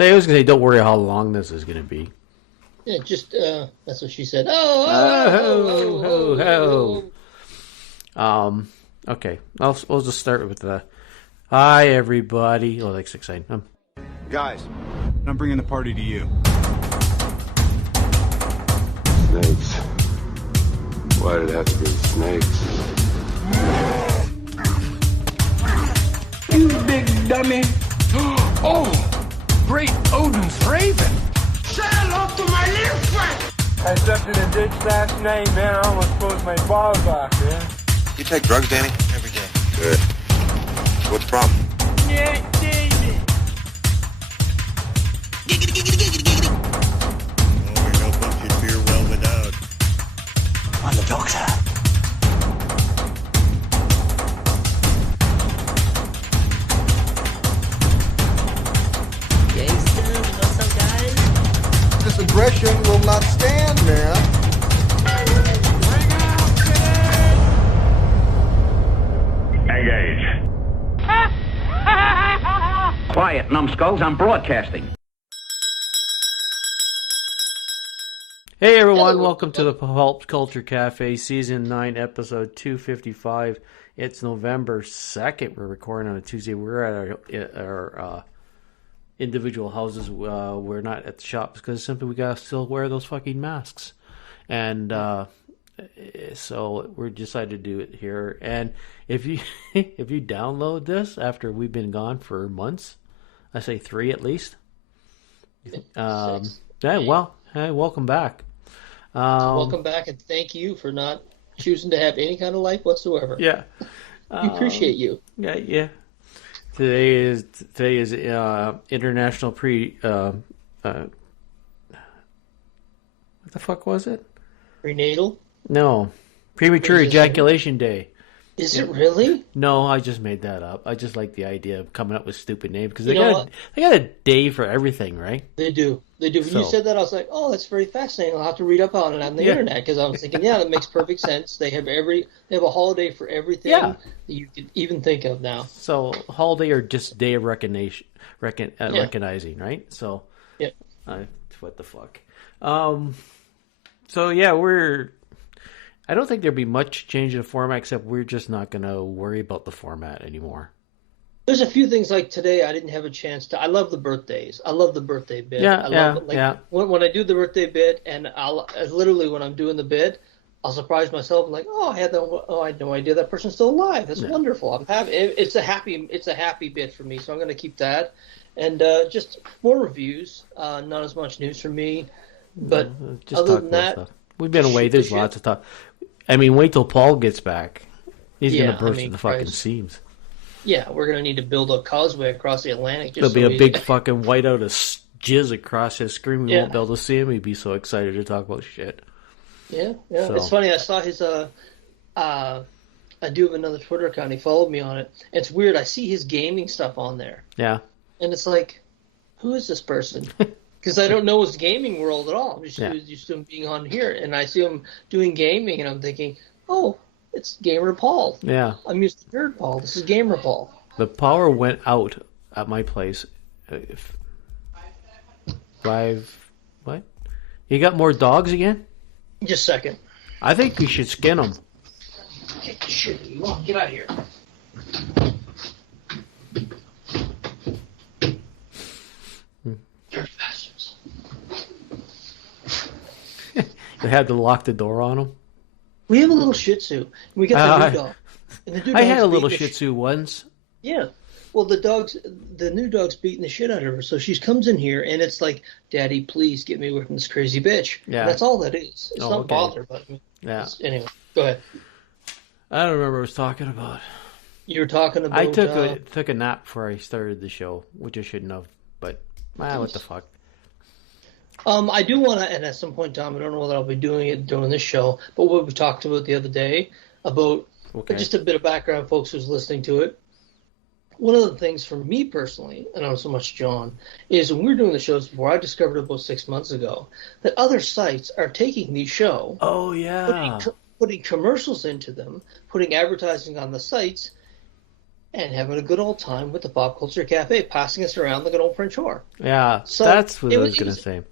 So I was going to say, don't worry how long this is going to be. Yeah, just, that's what she said. Okay. We'll just start with the, hi, everybody. Oh, that's exciting. Guys, I'm bringing the party to you. Snakes. Why did it have to be snakes? You big dummy. Oh, great Odin's raven. Say hello to my little friend. I stepped in a ditch last night, man. I almost closed my balls off, man. You take drugs, Danny? Every day. Good. What's the problem? Yeah, David. Giggity, giggity, giggity, giggity. Oh, we know what you'd fear well without. I'm the doctor. This aggression will not stand, man. Engage. Quiet, numbskulls. I'm broadcasting. Hey everyone, welcome to the Pulp Culture Cafe, Season 9, Episode 255. It's November 2nd. We're recording on a Tuesday. We're at our individual houses. We're not at the shops because simply we gotta still wear those fucking masks. And so we decided to do it here. And if you if you download this after we've been gone for months, I say 3 at least. Hey, welcome back. Welcome back, and thank you for not choosing to have any kind of life whatsoever. Yeah. We appreciate you. Yeah. Today is International what the fuck was it? Prenatal? No. Premature ejaculation day. Is it really? No, I just made that up. I just like the idea of coming up with stupid names because they got a day for everything, right? They do. When you said that, I was like, oh, that's very fascinating. I'll have to read up on it on the internet because I was thinking, that makes perfect sense. They have a holiday for everything that you could even think of now. So holiday or just day of recognizing, right? So what the fuck? I don't think there'll be much change in the format, except we're just not going to worry about the format anymore. There's a few things like today I didn't have a chance to. I love the birthdays. I love the birthday bit. When I do the birthday bit, and I'll literally when I'm doing the bit, I'll surprise myself like, I had no idea that person's still alive. That's wonderful. I'm happy. It's a happy bit for me, so I'm going to keep that. And just more reviews. Not as much news for me, but other than that, we've been away. There's lots of talk. I mean, wait till Paul gets back. He's going to burst into fucking seams. Yeah, we're going to need to build a causeway across the Atlantic. There'll be a big fucking whiteout of jizz across his screen. We won't be able to see him. He'd be so excited to talk about shit. Yeah. So. It's funny. I saw his. I do have another Twitter account. He followed me on it. It's weird. I see his gaming stuff on there. Yeah. And it's like, who is this person? Because I don't know his gaming world at all. I'm just used to him being on here, and I see him doing gaming, and I'm thinking, oh, it's Gamer Paul. Yeah. I'm used to Nerd Paul. This is Gamer Paul. The power went out at my place. What? You got more dogs again? Just a second. I think we should skin them. Get the shit you want. Get out of here. Dirty bastards. They had to lock the door on them. We have a little Shih Tzu. We got the new dog. And the new I had a little Shih Tzu once. Yeah. Well, the new dog's beating the shit out of her. So she comes in here, and it's like, Daddy, please get me away from this crazy bitch. Yeah. And that's all that is. It's not bother, but anyway, go ahead. I don't remember what I was talking about. You were talking about... I took a nap before I started the show, which I shouldn't have, but what the fuck. I do want to, and at some point, Tom, I don't know whether I'll be doing it during this show, but what we talked about the other day, about just a bit of background, folks who's listening to it. One of the things for me personally, and not so much John, is when we were doing the shows before, I discovered about 6 months ago that other sites are taking these shows, putting commercials into them, putting advertising on the sites, and having a good old time with the Pop Culture Cafe, passing us around like an old French whore. Yeah, So that's what I was going to say.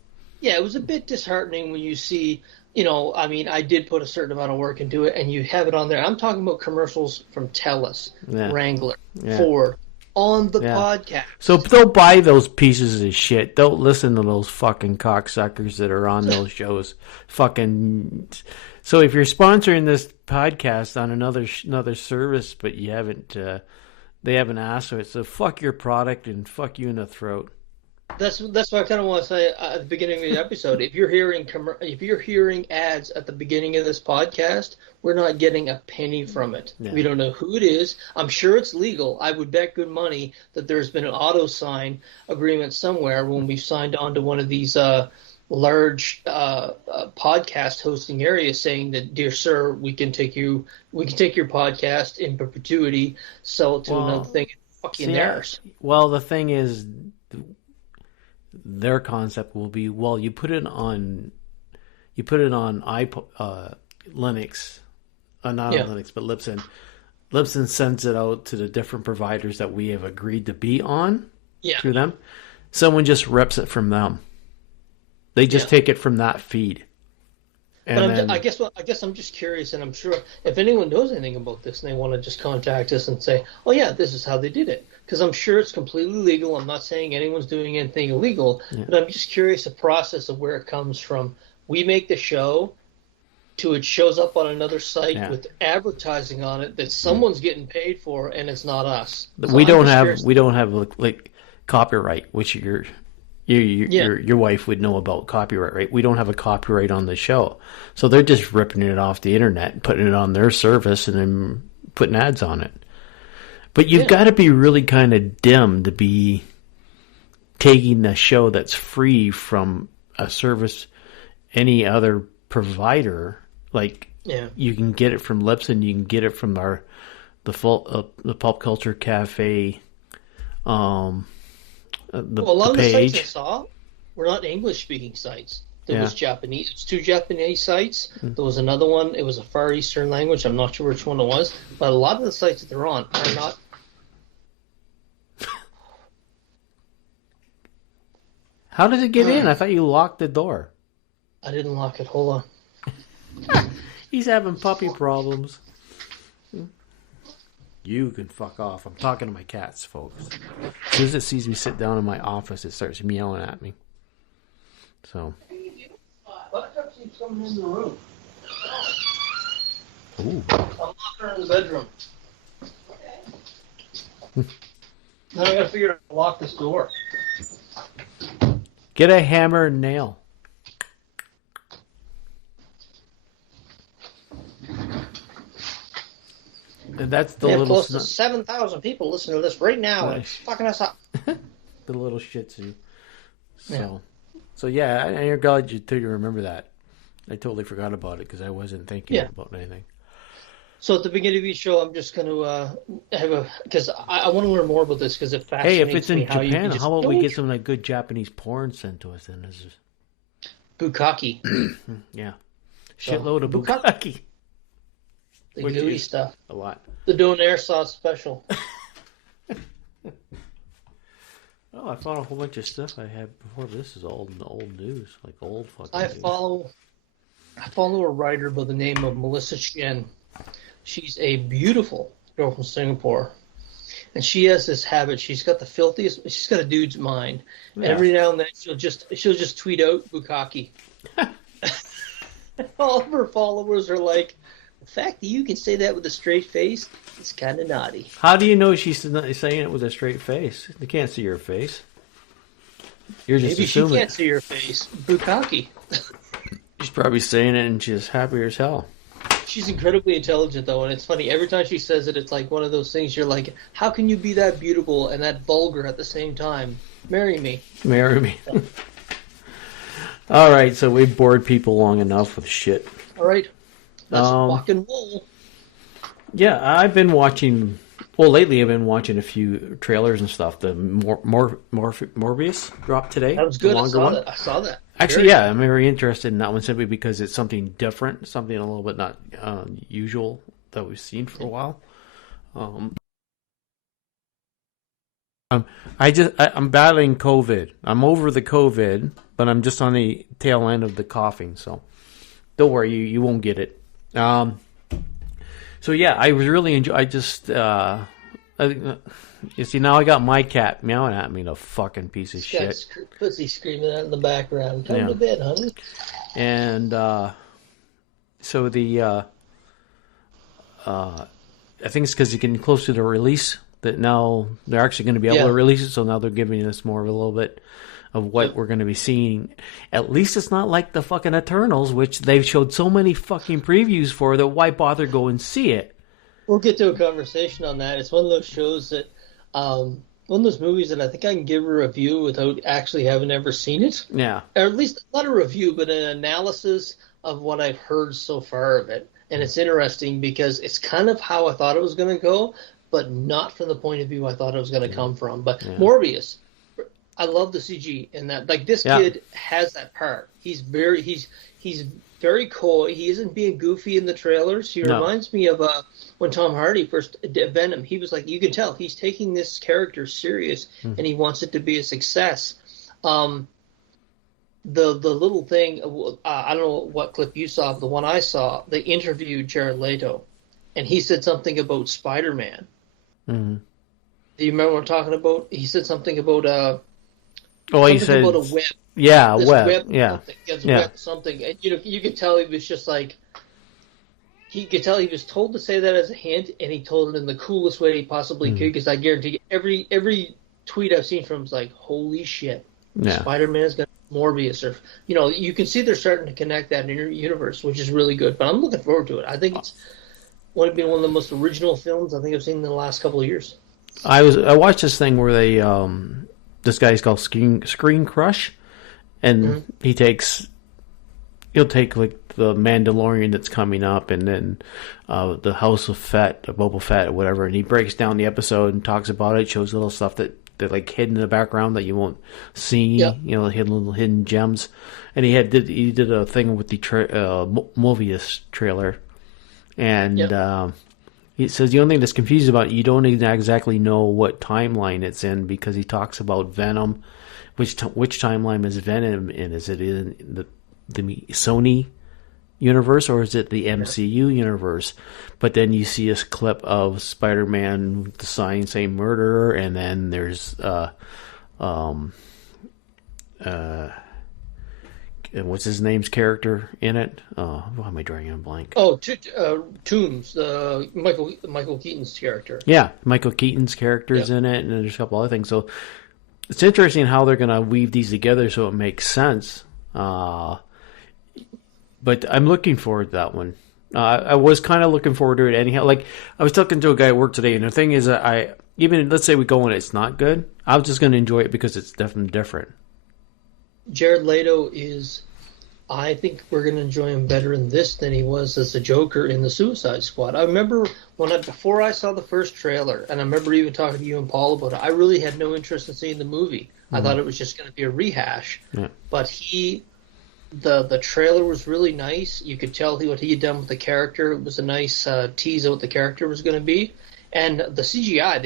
Yeah, it was a bit disheartening when you see, I mean, I did put a certain amount of work into it, and you have it on there. I'm talking about commercials from TELUS, Wrangler, Ford, on the podcast. So don't buy those pieces of shit. Don't listen to those fucking cocksuckers that are on those shows. Fucking. So if you're sponsoring this podcast on another service, but you haven't, they haven't asked for it, so fuck your product and fuck you in the throat. That's what I kind of want to say at the beginning of the episode. If you're hearing ads at the beginning of this podcast, we're not getting a penny from it. Yeah. We don't know who it is. I'm sure it's legal. I would bet good money that there's been an auto sign agreement somewhere when we signed on to one of these large podcast hosting areas, saying that, dear sir, we can take your podcast in perpetuity, sell it to another thing, fucking theirs. Well, the thing is, their concept will be, well, you put it on Linux, not on Linux, but Libsyn. Libsyn sends it out to the different providers that we have agreed to be on through them. Someone just rips it from them. They just take it from that feed. And I guess I'm just curious, and I'm sure if anyone knows anything about this and they want to just contact us and say, oh yeah, this is how they did it, because I'm sure it's completely legal. I'm not saying anyone's doing anything illegal, but I'm just curious the process of where it comes from. We make the show to it shows up on another site with advertising on it that someone's getting paid for, and it's not us. So we don't have like copyright, which your wife would know about copyright, right? We don't have a copyright on the show. So they're just ripping it off the internet and putting it on their service and then putting ads on it. But you've got to be really kind of dim to be taking a show that's free from a service, any other provider. Like, you can get it from Libsyn, you can get it from the Pop Culture Cafe a lot of the sites I saw were not English-speaking sites. There was Japanese. It was 2 Japanese sites. There was another one. It was a Far Eastern language. I'm not sure which one it was. But a lot of the sites that they're on are not. How did it get in? I thought you locked the door. I didn't lock it. Hold on. He's having puppy problems. You can fuck off. I'm talking to my cats, folks. As soon as it sees me sit down in my office, it starts meowing at me. So. Buttercup keeps coming in the room. Ooh. I'll lock her in the bedroom. Okay. Now I gotta figure out how to lock this door. Get a hammer and nail. And that's the little. Close to 7,000 people listening to this right now. Nice. It's fucking us up. The little shih tzu. So yeah, and you're glad you remember that. I totally forgot about it because I wasn't thinking about anything. So at the beginning of each show, I'm just going to because I want to learn more about this because it fascinates me. Hey, if it's in Japan, how about we get some like good Japanese porn sent to us? Then this is bukkake. Yeah, shitload of bukkake. The gooey stuff. A lot. The donair sauce special. Oh, I found a whole bunch of stuff I had before. This is old news, like old fucking. I follow a writer by the name of Melissa Chen. She's a beautiful girl from Singapore, and she has this habit. She's got the filthiest. She's got a dude's mind, and every now and then she'll just tweet out bukkake. All of her followers are like, the fact that you can say that with a straight face is kind of naughty. How do you know she's saying it with a straight face? They can't see your face. You're just assuming. Maybe she can't see your face. Bukkake. She's probably saying it and she's happy as hell. She's incredibly intelligent, though, and it's funny. Every time she says it, it's like one of those things you're like, how can you be that beautiful and that vulgar at the same time? Marry me. Marry me. All right, so we've bored people long enough with shit. All right. Let's rock and roll. Yeah, I've been watching. Well, lately I've been watching a few trailers and stuff. The Morbius dropped today. That was good. I saw that. Actually, yeah, I'm very interested in that one simply because it's something different, something a little bit not usual that we've seen for a while. I'm battling COVID. I'm over the COVID, but I'm just on the tail end of the coughing. So don't worry, you won't get it. So yeah, I was really I just you see, now I got my cat meowing at me, the fucking piece of shit. Pussy screaming out in the background. Come to bed, honey. And so the I think it's because you're getting close to the release that now they're actually going to be able to release it. So now they're giving us more of a little bit of what we're going to be seeing. At least it's not like the fucking Eternals, which they've showed so many fucking previews for that why bother go and see it? We'll get to a conversation on that. It's one of those shows that, one of those movies that I think I can give a review without actually having ever seen it. Yeah. Or at least not a review, but an analysis of what I've heard so far of it. And it's interesting because it's kind of how I thought it was going to go, but not from the point of view I thought it was going to come from. But Morbius, I love the CG in that. Like, this kid has that part. He's very coy. He isn't being goofy in the trailers. He reminds me of when Tom Hardy first did Venom. He was like, you can tell he's taking this character serious and he wants it to be a success. The little thing, I don't know what clip you saw, but the one I saw, they interviewed Jared Leto, and he said something about Spider-Man. Mm-hmm. Do you remember what I'm talking about? He said something about he said about a web. Yeah, web. Yeah, web something. And you could tell he was just like, he could tell he was told to say that as a hint, and he told it in the coolest way he possibly could. Because I guarantee you, every tweet I've seen from him is like, "Holy shit, Spider-Man is gonna Morbius," or you can see they're starting to connect that universe, which is really good. But I'm looking forward to it. I think it's one of the most original films I think I've seen in the last couple of years. I watched this thing where they this guy's called Screen Crush, and he'll take like the Mandalorian that's coming up, and then the House of Fett, Boba Fett, or whatever, and he breaks down the episode and talks about it, shows little stuff that they're like hidden in the background that you won't see, hidden gems. And he did a thing with the Morbius trailer, and he says the only thing that's confusing about it, you don't exactly know what timeline it's in, because he talks about Venom. Which timeline is Venom in? Is it in the Sony universe, or is it the MCU universe? But then you see this clip of Spider-Man with the sign saying murderer, and then there's what's his name's character in it? Why am I drawing a blank? Toombs, Michael Keaton's character. Yeah, Michael Keaton's character's in it, and there's a couple other things. So it's interesting how they're going to weave these together so it makes sense. But I'm looking forward to that one. I was kind of looking forward to it anyhow. Like, I was talking to a guy at work today, and the thing is that let's say we go and it's not good, I'm just going to enjoy it because it's definitely different. Jared Leto I think we're going to enjoy him better in this than he was as the Joker in the Suicide Squad. I remember before I saw the first trailer, and I remember even talking to you and Paul about it, I really had no interest in seeing the movie. I thought it was just going to be a rehash. Yeah. But the trailer was really nice. You could tell what he had done with the character. It was a nice tease of what the character was going to be. And the CGI,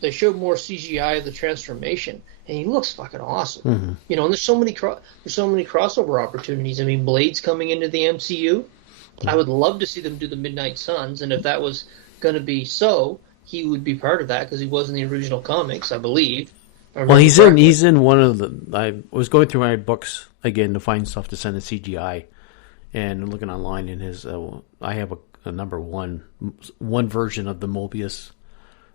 they showed more CGI of the transformation, and he looks fucking awesome. Mm-hmm. And there's so many crossover opportunities. I mean, Blade's coming into the MCU. Mm-hmm. I would love to see them do the Midnight Suns, and if that was going to be so, he would be part of that because he was in the original comics, I believe. Well, he's in one of the. I was going through my books again to find stuff to send to CGI, and looking online in his. I have a number one version of the Mobius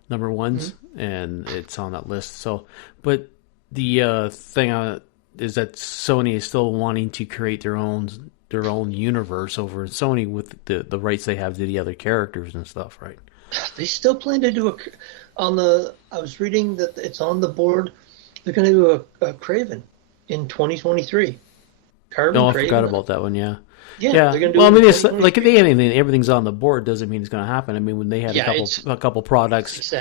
number ones, and it's on that list. So, but the thing is that Sony is still wanting to create their own universe over in Sony with the rights they have to the other characters and stuff, right? They still plan to do I was reading that it's on the board. They're going to do a Kraven in 2023. I forgot about that one. Yeah. Yeah. They're going to do. Well, I mean, it's like if everything's on the board doesn't mean it's going to happen. I mean, when they had a couple products,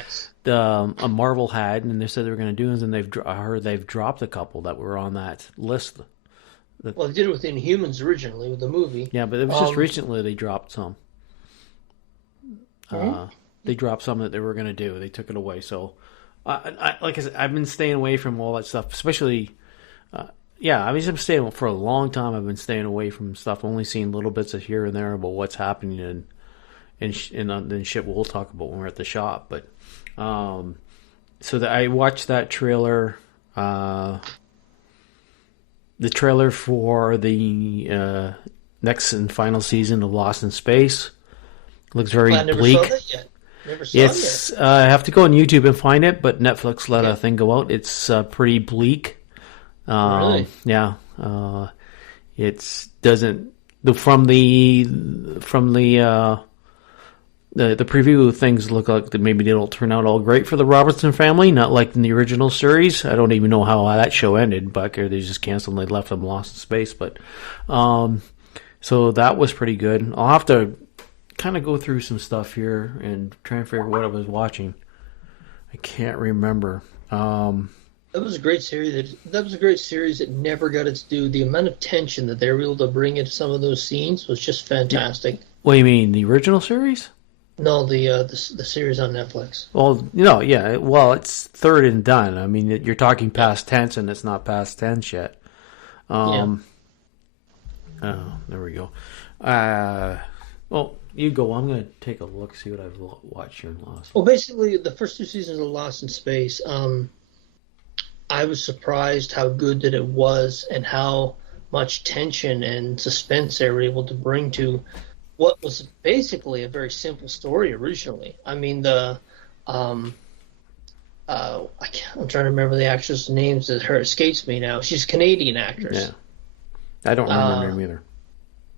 a Marvel had, and they said they were going to do, and then I heard they've dropped a couple that were on that list. Well, they did it with Inhumans originally with the movie. Yeah, but it was just recently they dropped some. They dropped some that they were going to do. They took it away. So like I said, I've been staying away from all that stuff, especially. I've been staying for a long time. I've been staying away from stuff, only seeing little bits of here and there about what's happening and then shit we'll talk about when we're at the shop. But so that I watched that trailer, the trailer for the next and final season of Lost in Space. Looks very bleak. Saw that yet. Never saw it yet. I have to go on YouTube and find it, but Netflix let a thing go out. It's pretty bleak. Really? Yeah. It doesn't from the preview, things look like that maybe they don't turn out all great for the Robertson family, not like in the original series. I don't even know how that show ended, but they just canceled and they left them lost in space. But so that was pretty good. I'll have to kind of go through some stuff here and try and figure out what I was watching. I can't remember. That was a great series. That was a great series that never got its due. The amount of tension that they were able to bring into some of those scenes was just fantastic. What do you mean, the original series? No, the series on Netflix. Well, yeah. Well, it's third and done. I mean, you're talking past tense, and it's not past tense yet. Oh, there we go. Well, you go. I'm going to take a look, see what I've watched here in Lost. Well, basically, the first 2 seasons of Lost in Space, I was surprised how good that it was and how much tension and suspense they were able to bring to what was basically a very simple story originally. I mean, I'm trying to remember the actress' names that escapes me now. She's a Canadian actress. Yeah, I don't remember him either.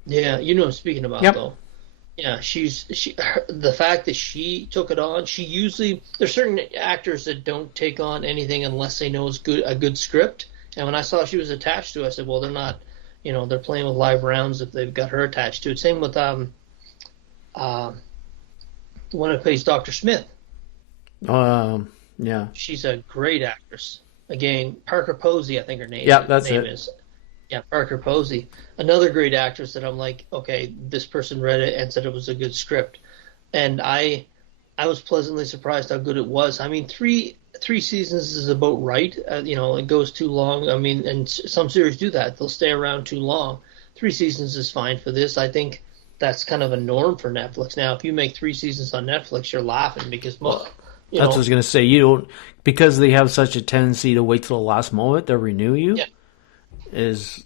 Yeah, you know what I'm speaking about, though. Yeah, the fact that she took it on. There's certain actors that don't take on anything unless they know it's a good script. And when I saw she was attached to it, I said, well, they're not, they're playing with live rounds if they've got her attached to it. Same with the one who plays Dr. Smith. Yeah. She's a great actress. Again, Parker Posey, I think her name. Yeah, that's name it. Is. Yeah, Parker Posey, another great actress that I'm like, okay, this person read it and said it was a good script, and I was pleasantly surprised how good it was. I mean, three seasons is about right. It goes too long. I mean, and some series do that; they'll stay around too long. 3 seasons is fine for this. I think that's kind of a norm for Netflix now. If you make 3 seasons on Netflix, you're laughing because that's what I was going to say. You don't, because they have such a tendency to wait till the last moment to renew you. Yeah. Is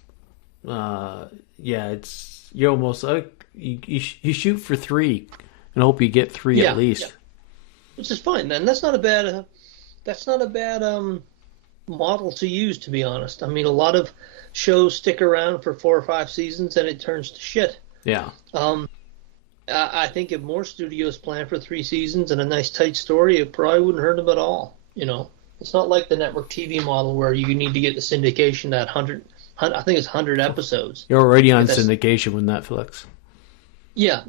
it's you're almost like you shoot for 3 and hope you get 3 at least, which is fine. And that's not a bad model to use, to be honest. I mean, a lot of shows stick around for 4 or 5 seasons and it turns to shit. Yeah. I think if more studios plan for 3 seasons and a nice tight story, it probably wouldn't hurt them at all. It's not like the network TV model where you need to get the syndication at 100. I think it's 100 episodes. You're already on syndication with Netflix. Yeah.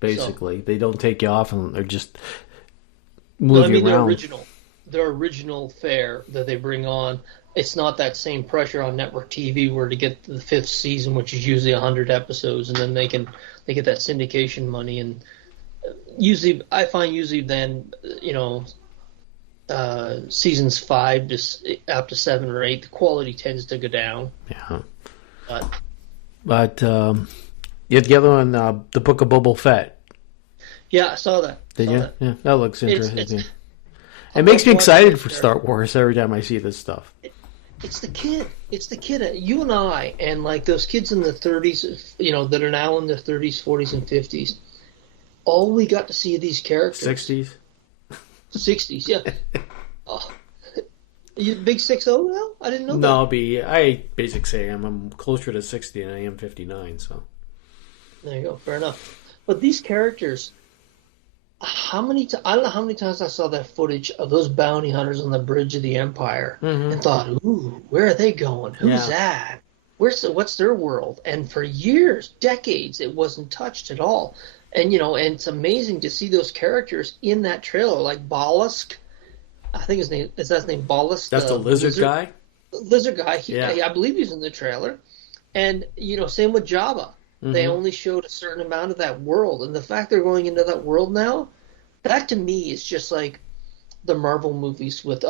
Basically, they don't take you off and they're just move you around. Their original fare that they bring on, it's not that same pressure on network TV where to get the 5th season, which is usually 100 episodes, and then they get that syndication money. And I find then seasons 5 to up to 7 or 8, the quality tends to go down. Yeah. But you have the other one, the Book of Boba Fett. Yeah, I saw that. Did you? Yeah, that looks interesting. It makes me excited for Star Wars every time I see this stuff. It's the kid. You and I, and like those kids in the 30s, that are now in their 30s, 40s, and 50s. All we got to see of these characters. 60s, yeah. Oh. You big 6-0 now? I didn't know that. No, I basically say I'm closer to 60 than I am 59, so. There you go, fair enough. But these characters, I don't know how many times I saw that footage of those bounty hunters on the bridge of the Empire and thought, ooh, where are they going? Who's that? What's their world? And for years, decades, it wasn't touched at all. And, and it's amazing to see those characters in that trailer, like Bollusk. I think his name is Bollusk. That's the lizard guy? Lizard guy. I believe he's in the trailer. And, same with Jabba. Mm-hmm. They only showed a certain amount of that world. And the fact they're going into that world now, that to me is just like, the Marvel movies with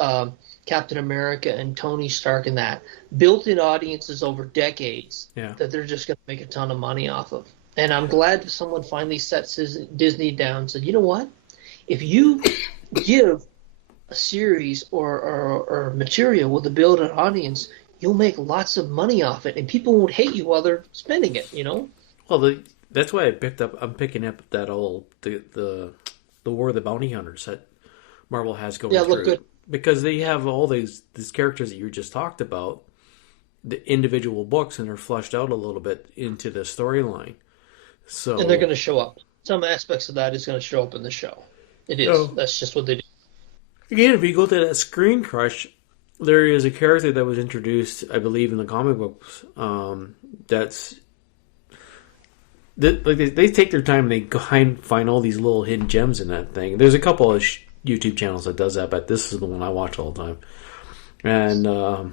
Captain America and Tony Stark and that built in audiences over decades that they're just going to make a ton of money off of. And I'm glad someone finally sets Disney down and said, you know what? If you give a series or material with a built in audience, you'll make lots of money off it, and people won't hate you while they're spending it, you know? Well, that's why I'm picking up that old, the War of the Bounty Hunters that Marvel has going through. Look good. Because they have all these characters that you just talked about, the individual books, and they're fleshed out a little bit into the storyline. So, and they're going to show up. Some aspects of that is going to show up in the show. It is. So, that's just what they do. Again, if you go to that Screen Crush, there is a character that was introduced, I believe, in the comic books. They take their time and they find all these little hidden gems in that thing. There's a couple of YouTube channels that does that, but this is the one I watch all the time. And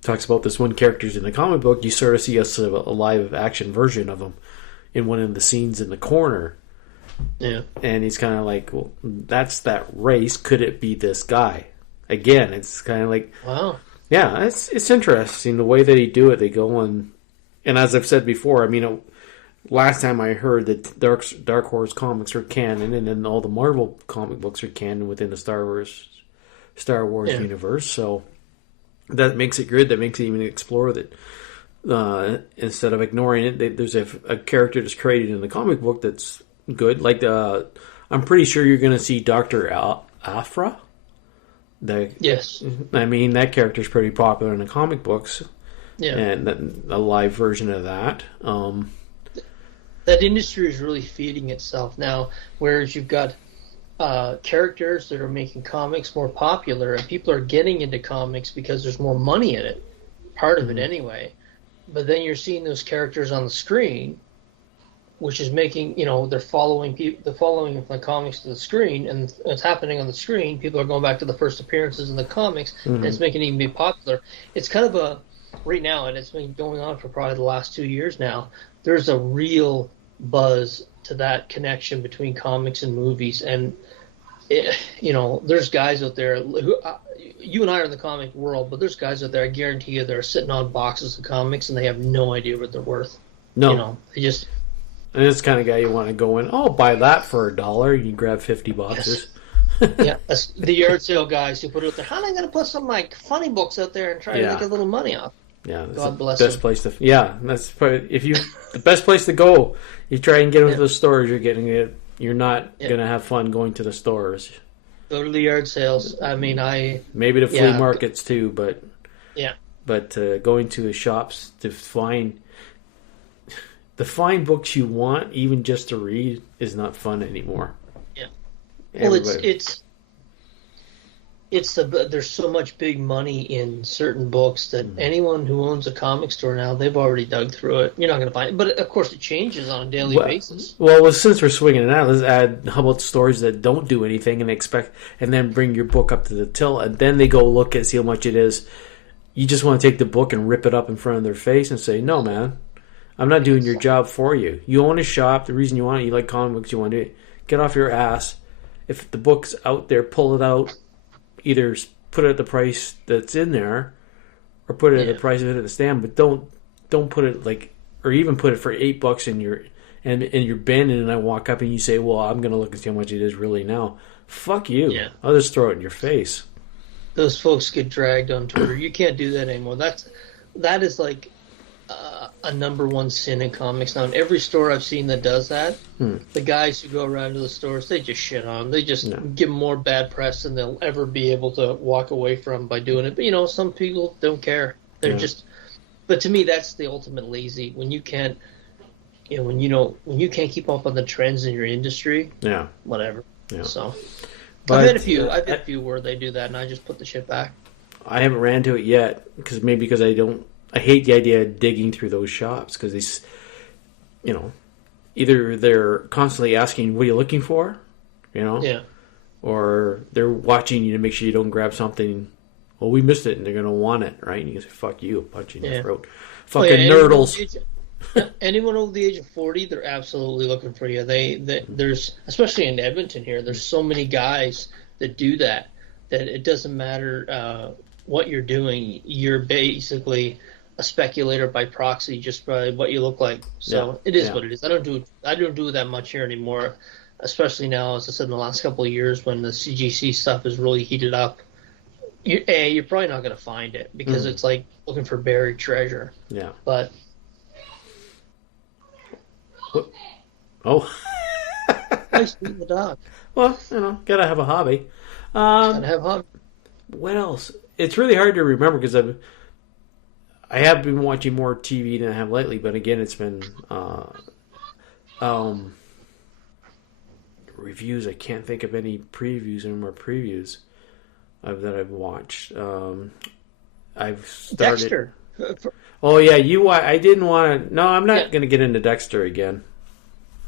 talks about this one character's in the comic book. You sort of see a live action version of him in one of the scenes in the corner. Yeah. And he's kind of like, well, that's that race. Could it be this guy? Again, it's kind of like, wow. Yeah, it's interesting the way that he do it. They go on, and as I've said before, I mean, last time I heard that Dark Horse comics are canon, and then all the Marvel comic books are canon within the Star Wars universe. So that makes it good. That makes it even explore that. Instead of ignoring it, there's a character that's created in the comic book that's good. Like I'm pretty sure you're going to see Dr. Aphra. Yes. I mean, that character's pretty popular in the comic books. Yeah. And a live version of that. That industry is really feeding itself now, whereas you've got characters that are making comics more popular, and people are getting into comics because there's more money in it. Part of it anyway. But then you're seeing those characters on the screen, which is making, they're following from the comics to the screen, and it's happening on the screen. People are going back to the first appearances in the comics, and it's making it even be popular. It's kind of right now, and it's been going on for probably the last 2 years now, there's a real buzz to that connection between comics and movies. And, there's guys out there who, you and I are in the comic world, but there's guys out there, I guarantee you, they're sitting on boxes of comics, and they have no idea what they're worth. No. They just... And this kind of guy you want to go in, buy that for $1. You grab 50 boxes. Yes. Yeah, that's the yard sale guys who put it out there. How am I going to put some funny books out there and try to make a little money off? Yeah, that's God bless the best place to. Yeah, that's probably, the best place to go. You try and get into the stores, you're getting it. You're not gonna have fun going to the stores. Go to the yard sales. I mean, maybe the flea markets too, but yeah. But going to the shops to find books you want, even just to read, is not fun anymore. Yeah. Well, there's so much big money in certain books that anyone who owns a comic store now, they've already dug through it. You're not going to find it. But, of course, it changes on a daily basis. Well, since we're swinging it out, let's add, how about stories that don't do anything and then bring your book up to the till, and then they go look and see how much it is. You just want to take the book and rip it up in front of their face and say, no, man, I'm not doing your job for you. You own a shop. The reason you want it, you like comic books, you want to get off your ass. If the book's out there, pull it out. Either put it at the price that's in there, or put it at the price of it at the stand. But don't put it or even put it for $8 in your bin, and then I walk up and you say, "Well, I'm going to look and see how much it is really now." Fuck you! Yeah. I'll just throw it in your face. Those folks get dragged on Twitter. You can't do that anymore. That is like a number one sin in comics now. In every store I've seen that does that, the guys who go around to the stores, they just shit on them. They just give them more bad press than they'll ever be able to walk away from by doing it. But, some people don't care. They're just... But to me, that's the ultimate lazy. When you can't... when you can't keep up on the trends in your industry, whatever. Yeah. So... But, I've had a few where they do that, and I just put the shit back. I haven't ran to it yet, because I hate the idea of digging through those shops, because they, either they're constantly asking, what are you looking for? Or they're watching you to make sure you don't grab something. Well, we missed it, and they're going to want it, right? And you can say, fuck you, punch you in the throat. Fucking nerdles. Anyone over the age of 40, they're absolutely looking for you. There's, especially in Edmonton here, there's so many guys that do that. That it doesn't matter what you're doing. You're basically a speculator by proxy, just by what you look like. So it is what it is. I don't do that much here anymore, especially now, as I said, in the last couple of years when the CGC stuff is really heated up. You're probably not going to find it because it's like looking for buried treasure. Yeah. But nice beating the dog. Well, gotta have a hobby. Gotta have a hobby. What else? It's really hard to remember because I have been watching more TV than I have lately, but again, it's been reviews. I can't think of any previews that I've watched. I've started. Dexter. Oh yeah, I didn't want to. No, I'm not going to get into Dexter again.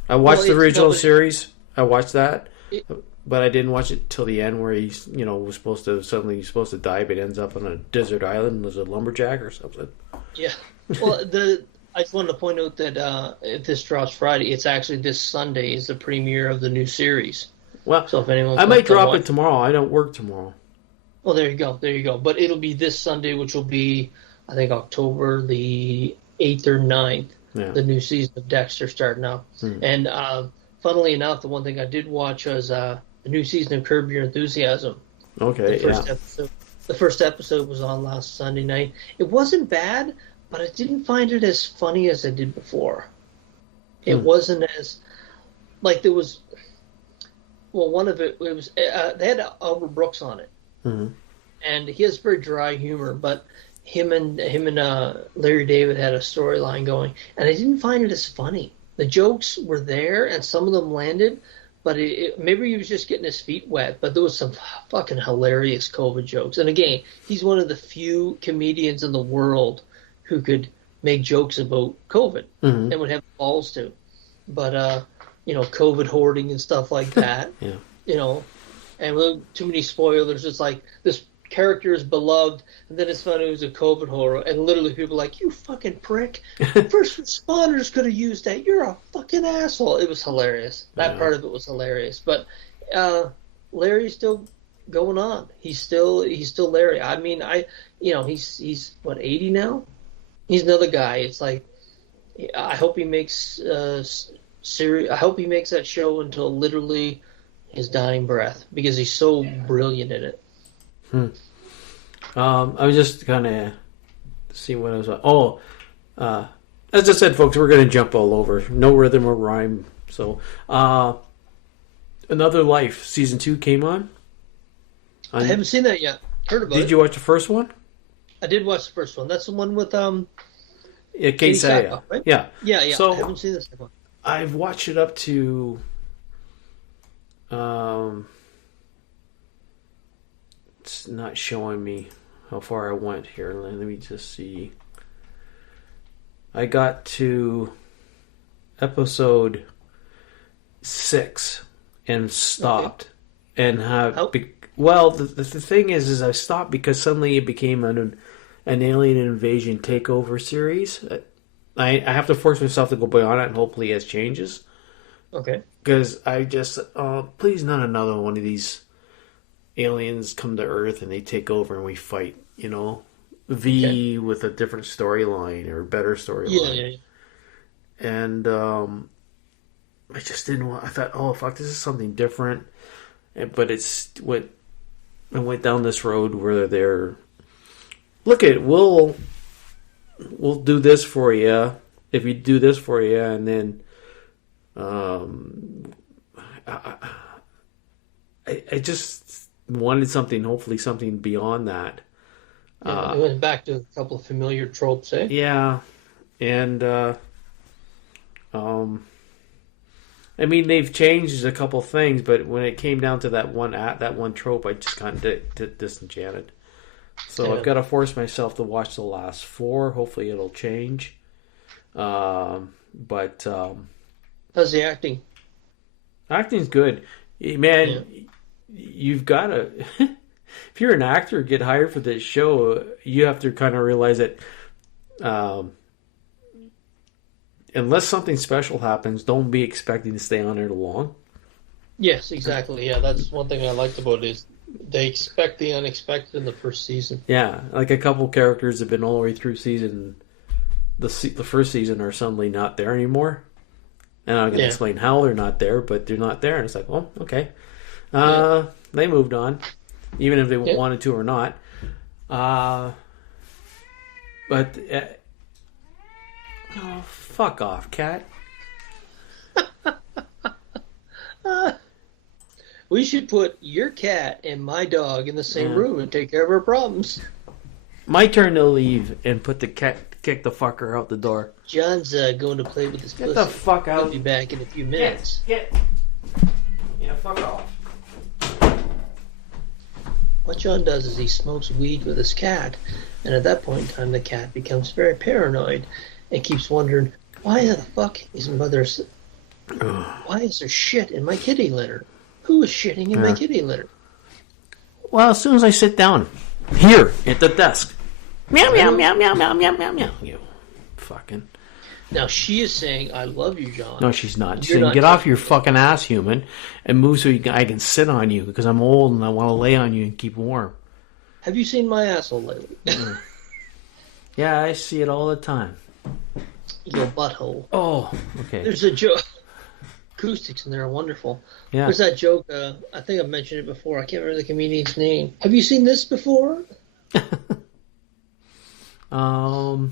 I watched the original series. I watched that, but I didn't watch it till the end where he's was supposed to die, but ends up on a desert island as a lumberjack or something. Yeah. Well, I just wanted to point out that if this drops Friday, it's actually this Sunday is the premiere of the new series. Well, so if anyone, I might drop it tomorrow. I don't work tomorrow. Well, there you go. But it'll be this Sunday, which will be, I think, October the 8th or 9th. Yeah. The new season of Dexter starting up. And funnily enough, the one thing I did watch was the new season of Curb Your Enthusiasm. Okay, The first episode was on last Sunday night. It wasn't bad, but I didn't find it as funny as I did before. It wasn't as, like, there was, well, one of it was, they had Albert Brooks on it. And he has very dry humor, but him and Larry David had a storyline going, and I didn't find it as funny. The jokes were there, and some of them landed, but maybe he was just getting his feet wet. But there was some fucking hilarious COVID jokes. And again, he's one of the few comedians in the world who could make jokes about COVID and would have balls to. But COVID hoarding and stuff like that. And without too many spoilers, it's like this character is beloved, and then it's found out it was a COVID horror, and literally people are like, you fucking prick. First responders could have used that. You're a fucking asshole. It was hilarious. That part of it was hilarious. But Larry's still going on. He's still Larry. I mean, he's what, 80 now? He's another guy. It's like, I hope he makes I hope he makes that show until literally his dying breath, because he's so brilliant in it. I was just kind of seeing what I was. As I said, folks, we're going to jump all over. No rhythm or rhyme. So, Another Life season 2 came on. I haven't seen that yet. Heard about it. Did you watch the first one? I did watch the first one. That's the one with Kate Sackhoff, right? Yeah. So, I haven't seen the second one. I've watched it up to. It's not showing me how far I went here. Let me just see. I got to episode 6 and stopped. Okay. And the thing is I stopped because suddenly it became an alien invasion takeover series. I have to force myself to go beyond it, and hopefully it changes. Okay. Because I just, please not another one of these aliens come to Earth and they take over and we fight, with a different storyline or a better storyline. Yeah. And I just didn't want, I thought, oh, fuck, this is something different. But I went down this road where they're, we'll do this for you if you do this for you, and then I just wanted something, hopefully something beyond that. We went back to a couple of familiar tropes, eh? Yeah, and I mean, they've changed a couple things, but when it came down to that one trope, I just kind of disenchanted. So I've got to force myself to watch the last 4. Hopefully it'll change. But how's the acting? Acting's good. Man, you've got to... if you're an actor, get hired for this show, you have to kind of realize that unless something special happens, don't be expecting to stay on it long. Yes, exactly. Yeah, that's one thing I liked about it is they expect the unexpected in the first season. Yeah, like a couple characters have been all the way through the first season are suddenly not there anymore. And I'm going to explain how they're not there, but they're not there. And it's like, well, okay. They moved on, even if they wanted to or not. But, fuck off, cat. We should put your cat and my dog in the same room and take care of our problems. My turn to leave and put the cat, kick the fucker out the door. John's going to play with his pussy. Get the fuck out. He'll be back in a few minutes. Yeah, fuck off. What John does is he smokes weed with his cat, and at that point in time, the cat becomes very paranoid and keeps wondering, why the fuck is why is there shit in my kitty litter? Who is shitting in my kitty litter? Well, as soon as I sit down, here, at the desk. Meow, meow, meow, meow, meow, meow, meow, meow. You fucking... Now, she is saying, I love you, John. No, she's not. She's saying, get off your fucking ass, human, and move so I can sit on you, because I'm old and I want to lay on you and keep warm. Have you seen my asshole lately? Yeah, I see it all the time. Your butthole. Oh, okay. There's a joke. Acoustics in there are wonderful. Yeah. There's that joke, I think I've mentioned it before. I can't remember the comedian's name. Have you seen this before? I'll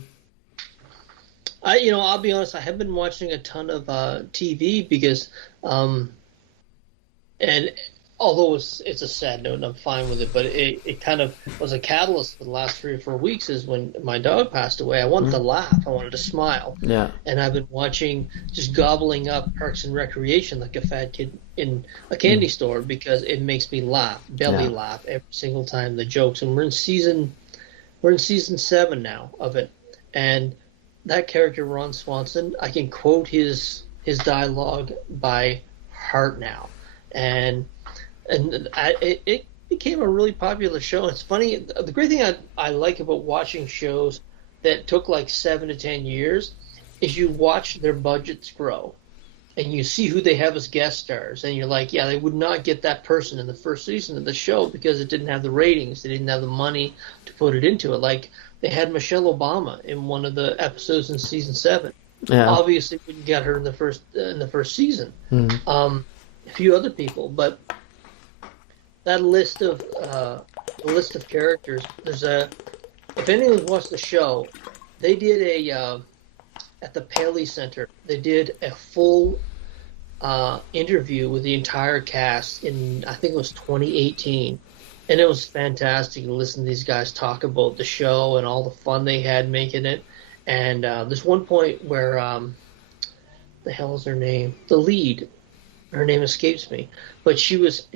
be honest, I have been watching a ton of TV because, and although it's a sad note and I'm fine with it, but it kind of was a catalyst for the last 3 or 4 weeks is when my dog passed away. I wanted to laugh. I wanted to smile. Yeah. And I've been watching, just gobbling up Parks and Recreation like a fat kid in a candy store because it makes me laugh, belly laugh every single time, the jokes. And we're in season 7 now of it. And that character, Ron Swanson, I can quote his dialogue by heart now. And it became a really popular show. It's funny. The great thing I like about watching shows that took like 7 to 10 years is you watch their budgets grow, and you see who they have as guest stars, and you're like, yeah, they would not get that person in the first season of the show because it didn't have the ratings, they didn't have the money to put it into it. Like they had Michelle Obama in one of the episodes in season 7. Yeah. Obviously, we got her in the first season. Mm-hmm. A few other people, but that list of characters. If anyone's watched the show, they did at the Paley Center. They did a full interview with the entire cast in, I think it was 2018, and it was fantastic to listen to these guys talk about the show and all the fun they had making it. And there's one point where the hell is her name? The lead. Her name escapes me, but she was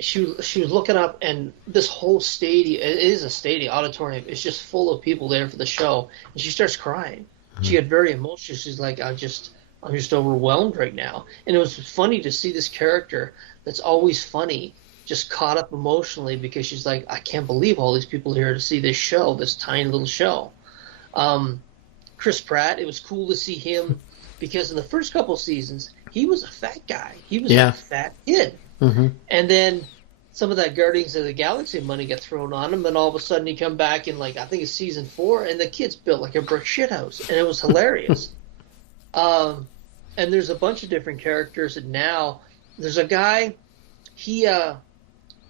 looking up, and this whole stadium, it is a stadium auditorium, it's just full of people there for the show, and she starts crying. She got very emotional. She's like, I'm just overwhelmed right now. And it was funny to see this character that's always funny just caught up emotionally because she's like, I can't believe all these people are here to see this show, this tiny little show. Chris Pratt, it was cool to see him because in the first couple seasons he was a fat guy. He was a fat kid. Mm-hmm. And then some of that Guardians of the Galaxy money got thrown on him, and all of a sudden he come back in, like, I think it's season 4, and the kid's built like a brick shithouse, and it was hilarious. And there's a bunch of different characters, and now there's a guy, he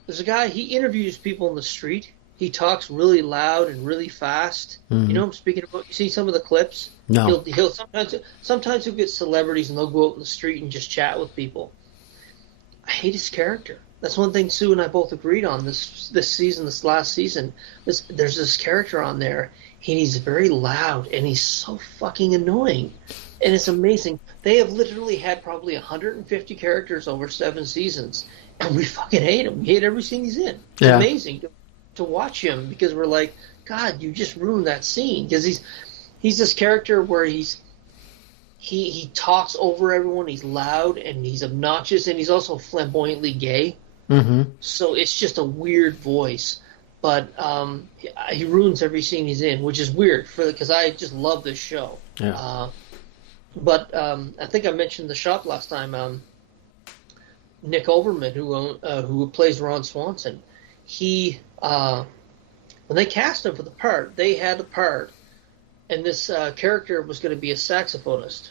interviews people in the street. He talks really loud and really fast. Mm-hmm. You know what I'm speaking about? You see some of the clips? No. He'll sometimes he'll get celebrities and they'll go out in the street and just chat with people. I hate his character. That's one thing Sue and I both agreed on this last season. There's this character on there, and he's very loud, and he's so fucking annoying. And it's amazing. They have literally had probably 150 characters over 7 seasons, and we fucking hate him. We hate every scene he's in. It's amazing to watch him because we're like, God, you just ruined that scene. Because he's this character where he talks over everyone. He's loud and he's obnoxious, and he's also flamboyantly gay. Mm-hmm. So it's just a weird voice, but he ruins every scene he's in, which is weird because I just love this show. Yeah. But I think I mentioned the shop last time. Nick Overman, who plays Ron Swanson, he when they cast him for the part, they had a part, and this character was going to be a saxophonist,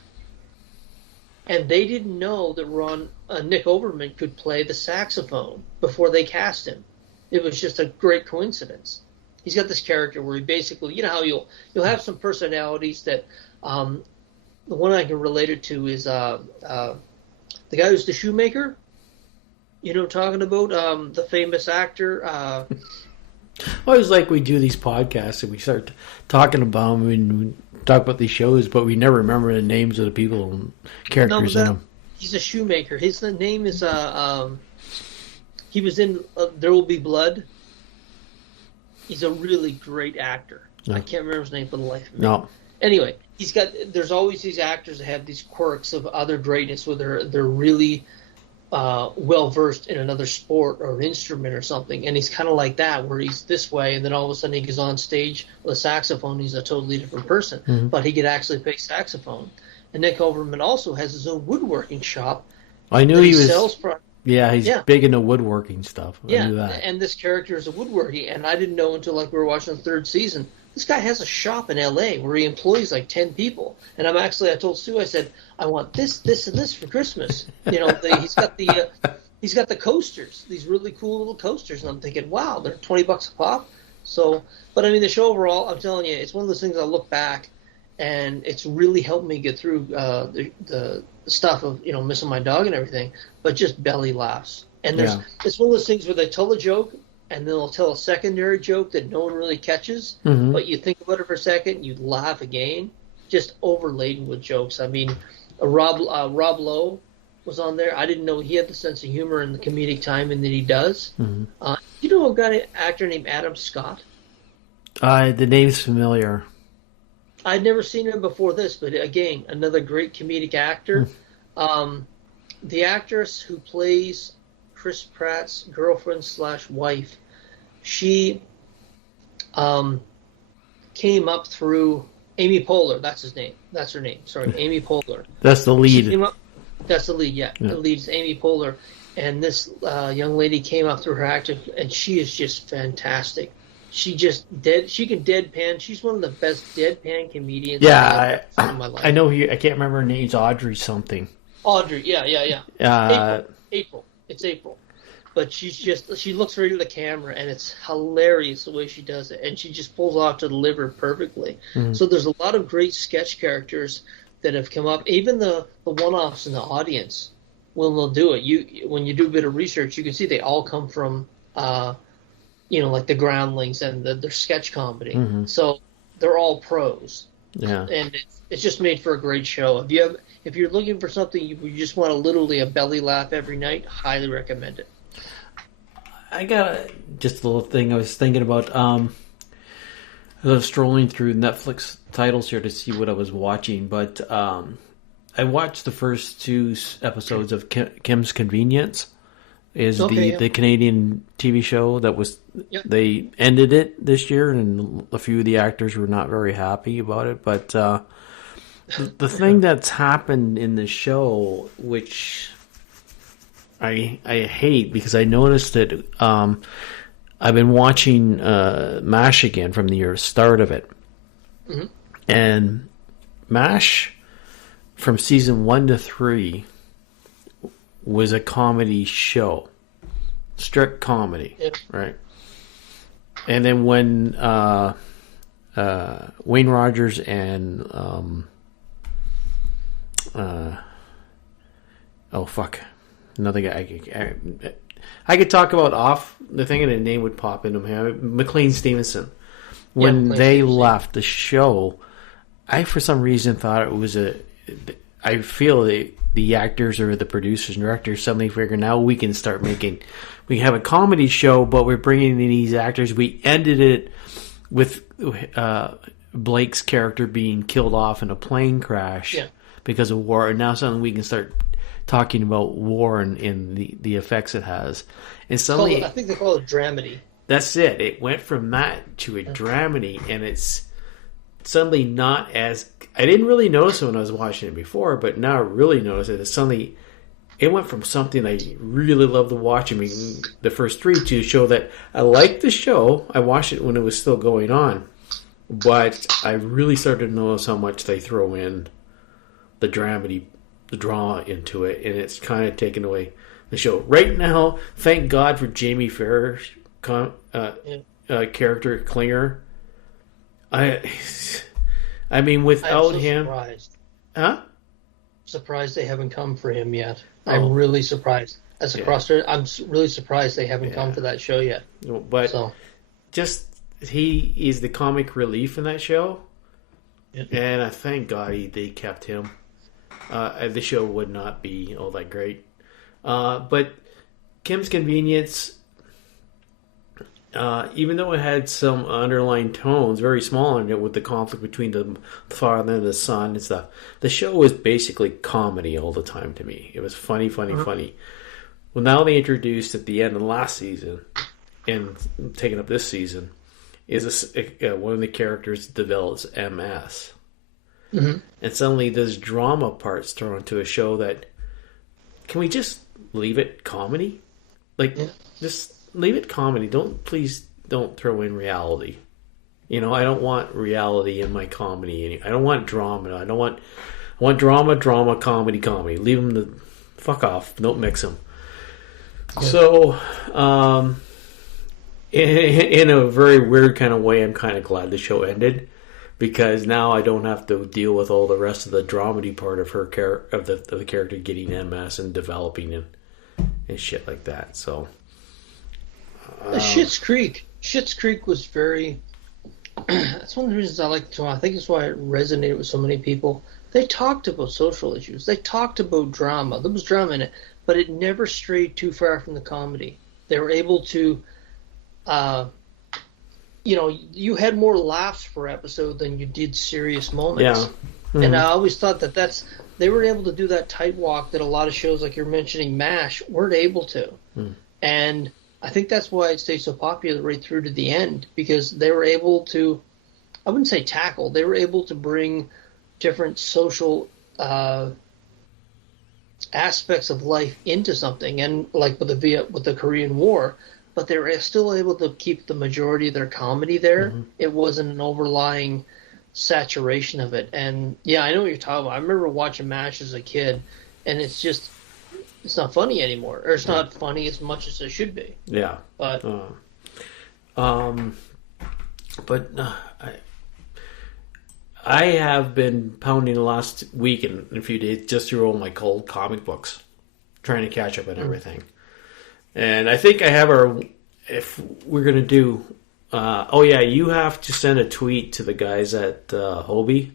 and they didn't know that Nick Overman could play the saxophone before they cast him. It was just a great coincidence. He's got this character where he basically, you know how you'll have some personalities that the one I can relate it to is the guy who's the shoemaker. You know what I'm talking about? The famous actor. I always like we do these podcasts and we start talking about them and we talk about these shows, but we never remember the names of the people and characters in them. He's a shoemaker. His name is he was in There Will Be Blood. He's a really great actor. I can't remember his name for the life of me. No. Anyway, there's always these actors that have these quirks of other greatness where they're really well versed in another sport or instrument or something, and he's kind of like that, where he's this way, and then all of a sudden he goes on stage with a saxophone. He's a totally different person, but he could actually play saxophone. And Nick Overman also has his own woodworking shop. I knew he was. Sells he's big into woodworking stuff. I knew that. And this character is a woodworking, and I didn't know until we were watching the third season. This guy has a shop in L.A. where he employs like 10 people. And I told Sue, I said, I want this, this, and this for Christmas. You know, he's got the coasters, these really cool little coasters. And I'm thinking, wow, they're $20 a pop. So, but I mean, the show overall, I'm telling you, it's one of those things I look back and it's really helped me get through the stuff of, missing my dog and everything, but just belly laughs. And it's one of those things where they tell a joke, and then they'll tell a secondary joke that no one really catches, but you think about it for a second, you laugh again, just overladen with jokes. I mean, Rob Lowe was on there. I didn't know he had the sense of humor and the comedic timing that he does. You know an actor named Adam Scott? The name's familiar. I'd never seen him before this, but again, another great comedic actor. The actress who plays Chris Pratt's girlfriend/wife, she came up through Amy Poehler. That's his name. That's her name. Sorry, Amy Poehler. That's the lead. That's the lead. Yeah, the lead is Amy Poehler, and this young lady came up through her acting, and she is just fantastic. She can deadpan. She's one of the best deadpan comedians I've ever seen in my life. I know I can't remember her name. It's Audrey something. Audrey, yeah. April. It's April. But she looks right at the camera, and it's hilarious the way she does it, and she just pulls off to deliver perfectly. So there's a lot of great sketch characters that have come up. Even the one-offs in the audience, when they'll do it, when you do a bit of research, you can see they all come from, like the Groundlings and their sketch comedy. So they're all pros. Yeah, and it's just made for a great show. If you're looking for something you just want literally a belly laugh every night, highly recommend it. I got just a little thing I was thinking about. I was strolling through Netflix titles here to see what I was watching, but I watched the first 2 episodes of Kim's Convenience. The Canadian TV show that was they ended it this year, and a few of the actors were not very happy about it. But the thing that's happened in the show, which I hate, because I noticed that I've been watching MASH again from the start of it, and MASH from season 1 to 3 was a comedy show, strict comedy, right? And then when Wayne Rogers and another guy, I could talk about off the thing and a name would pop into my head, McLean Stevenson. When they left the show, I for some reason thought it was I feel the actors or the producers and directors suddenly figured, now we can have a comedy show, but we're bringing in these actors. We ended it with Blake's character being killed off in a plane crash because of war, and now suddenly we can start talking about war and the effects it has. And suddenly, I think they call it dramedy. That's it. It went from that to a dramedy, and it's suddenly not as... I didn't really notice it when I was watching it before, but now I really notice it. It's suddenly it went from something I really loved to watch. I mean, the first three to show that I liked the show. I watched it when it was still going on, but I really started to notice how much they throw in the drama into it, and it's kind of taken away the show. Right now, thank God for Jamie Farrer's character Klinger. I mean, without him, surprised they haven't come for him yet. I'm really surprised. As a crosser, I'm really surprised they haven't come for that show yet. But just he is the comic relief in that show, and I thank God they kept him. The show would not be all that great. But Kim's Convenience, even though it had some underlying tones, very small in it, with the conflict between the father and the son and stuff, the show was basically comedy all the time to me. It was funny. Well, now they introduced at the end of last season, and taking up this season, is one of the characters develops MS. Mm-hmm. And suddenly this drama part's thrown into a show that, can we just leave it comedy? Just leave it comedy. Please don't throw in reality. I don't want reality in my comedy. I don't want drama. I want drama, comedy. Leave them the fuck off. Don't mix them. Yeah. So, in a very weird kind of way, I'm kind of glad the show ended, because now I don't have to deal with all the rest of the dramedy part of her of the character getting MS and developing and shit like that. So, Schitt's Creek was very. That's one of the reasons I like it. I think it's why it resonated with so many people. They talked about social issues. They talked about drama. There was drama in it, but it never strayed too far from the comedy. They were able to. You had more laughs per episode than you did serious moments. Yeah. Mm-hmm. And I always thought they were able to do that tight walk that a lot of shows, like you're mentioning MASH, weren't able to. And I think that's why it stayed so popular right through to the end, because they were able to, I wouldn't say tackle, they were able to bring different social aspects of life into something. And like with the Korean War, but they were still able to keep the majority of their comedy there. Mm-hmm. It wasn't an overlying saturation of it. And yeah, I know what you're talking about. I remember watching MASH as a kid, and it's not funny anymore, or it's not funny as much as it should be. Yeah, but I have been pounding the last week and a few days just through all my cold comic books, trying to catch up on everything. And I think I have if we're going to do, you have to send a tweet to the guys at Hobie.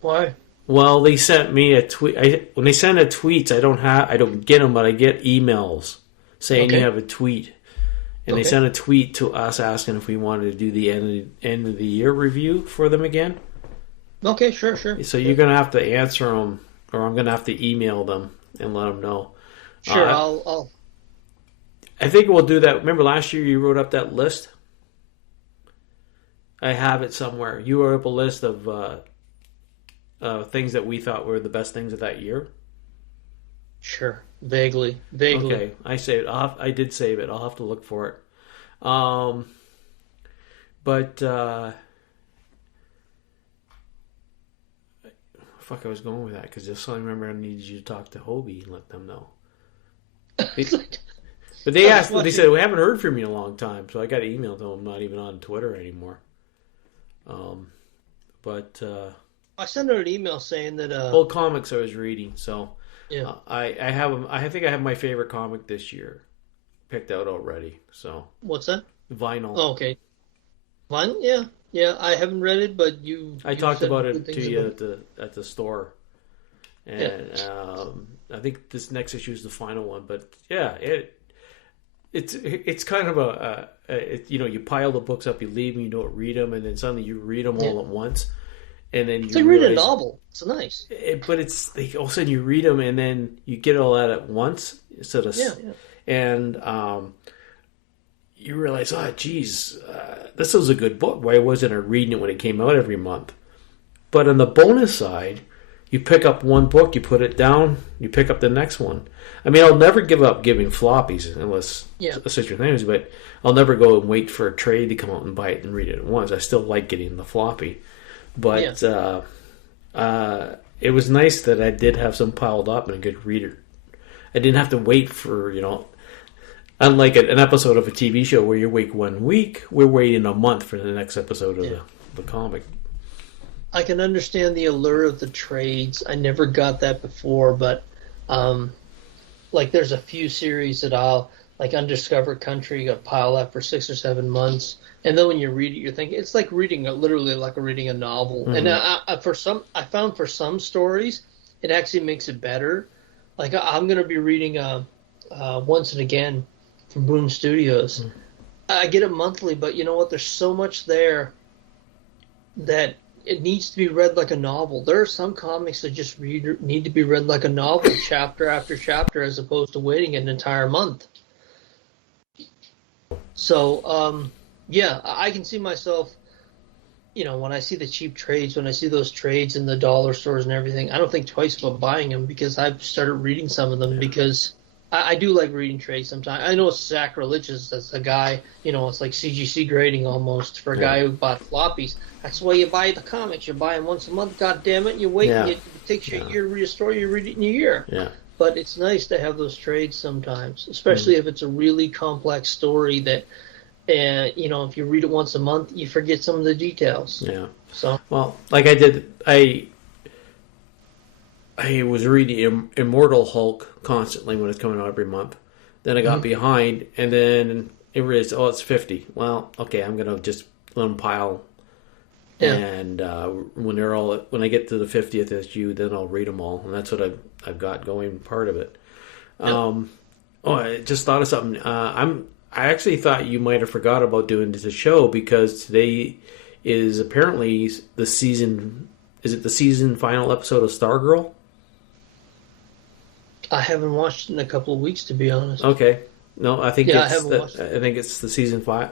Why? Well, they sent me a tweet. When they send a tweet, I don't get them, but I get emails saying you have a tweet. And they sent a tweet to us asking if we wanted to do the end of the year review for them again. Okay, sure. So you're going to have to answer them, or I'm going to have to email them and let them know. Sure, I'll I think we'll do that. Remember last year you wrote up that list? I have it somewhere. You wrote up a list of things that we thought were the best things of that year. Sure, vaguely. Okay, I saved. I did save it. I'll have to look for it. But fuck, I was going with that because just so I remember, I needed you to talk to Hobie and let them know. But they asked. They said we haven't heard from you in a long time, so I got an email to them. I'm not even on Twitter anymore. But I sent her an email saying that old comics I was reading. So yeah, I have them. I think I have my favorite comic this year picked out already. So what's that? Vinyl. Oh, okay. Vinyl, yeah. I haven't read it, but I talked about it to you at the store, and I think this next issue is the final one. But yeah, it's kind of you pile the books up, you leave them, you don't read them, and then suddenly you read them all at once, and then you read a novel. It's nice. But it's like all of a sudden you read them, and then you get all that at once instead of and you realize, oh geez, this was a good book. Why wasn't I reading it when it came out every month? But on the bonus side, You pick up one book, you put it down, you pick up the next one. I mean, I'll never give up giving floppies unless such your names, but I'll never go and wait for a trade to come out and buy it and read it at once. I still like getting the floppy. But it was nice that I did have some piled up and a good reader. I didn't have to wait for, unlike an episode of a TV show where you wait 1 week, we're waiting a month for the next episode of the comic. I can understand the allure of the trades. I never got that before, but there's a few series that I'll, like Undiscovered Country, I'll pile up for 6 or 7 months, and then when you read it, you're thinking it's like literally like reading a novel. Mm-hmm. And I found for some stories, it actually makes it better. Like I'm going to be reading Once and Again from Boom Studios. Mm-hmm. I get it monthly, but you know what? There's so much there that it needs to be read like a novel. There are some comics that just need to be read like a novel, chapter after chapter, as opposed to waiting an entire month. So, I can see myself, when I see the cheap trades, when I see those trades in the dollar stores and everything, I don't think twice about buying them because I've started reading some of them because I do like reading trades sometimes. I know it's sacrilegious as a guy, it's like CGC grading almost for a guy who bought floppies. That's why you buy the comics. You're buying once a month, God damn it. You wait, and it takes you a year to read a story, you read it in a year. Yeah. But it's nice to have those trades sometimes, especially if it's a really complex story that, if you read it once a month, you forget some of the details. Yeah. So. Well, like I did, I was reading Immortal Hulk constantly when it's coming out every month. Then I got behind, and then it realized, it's 50. Well, okay, I'm going to just let them pile. Yeah. And when I get to the 50th issue, then I'll read them all, and that's what I've got going. Part of it. Yeah. I just thought of something. I actually thought you might have forgot about doing this show because today is apparently the season. Is it the season final episode of Stargirl? I haven't watched it in a couple of weeks, to be honest. Okay, no, I think I think it's the season 5.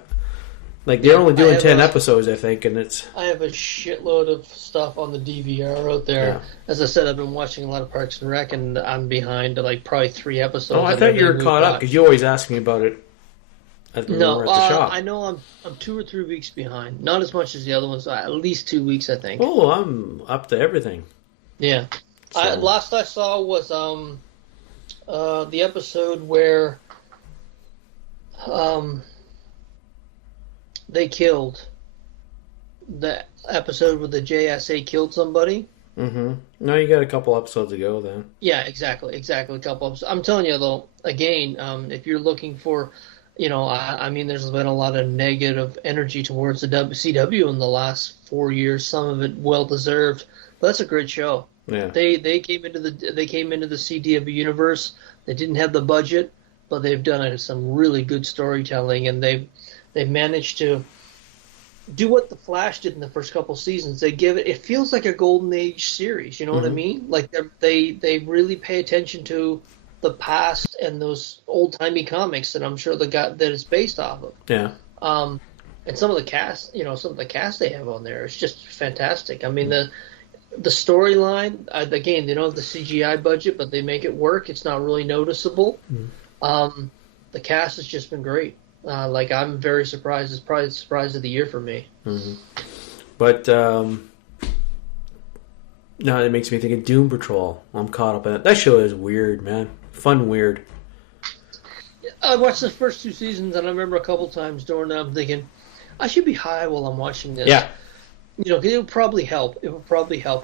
Like they're only doing 10 episodes, I think, and it's. I have a shitload of stuff on the DVR out there. Yeah. As I said, I've been watching a lot of Parks and Rec, and I'm behind to probably 3 episodes. Oh, I thought you were caught up because you always ask me about it. At the shop. I know I'm 2 or 3 weeks behind. Not as much as the other ones. At least 2 weeks, I think. Oh, I'm up to everything. Yeah. So. Last I saw was the episode where they killed. The episode where the JSA killed somebody. Mm-hmm. No, you got a couple episodes to go then. Yeah, exactly. A couple episodes. I'm telling you, though, again, if you're looking for... I mean, there's been a lot of negative energy towards the WCW in the last 4 years. Some of it well deserved, but that's a great show. Yeah. They came into the CW universe. They didn't have the budget, but they've done some really good storytelling, and they've managed to do what the Flash did in the first couple seasons. They give it feels like a golden age series. You know what I mean? Like they really pay attention to the past and those old timey comics that I'm sure that it's based off of. Yeah. And some of the cast, they have on there is just fantastic. I mean, the storyline, again, they don't have the CGI budget, but they make it work. It's not really noticeable. The cast has just been great. I'm very surprised. It's probably the surprise of the year for me. Mm-hmm. But now it makes me think of Doom Patrol. I'm caught up in it. That show is weird, man. Fun weird. I watched the first 2 seasons, and I remember a couple times during that I'm thinking, I should be high while I'm watching this. Yeah. It would probably help.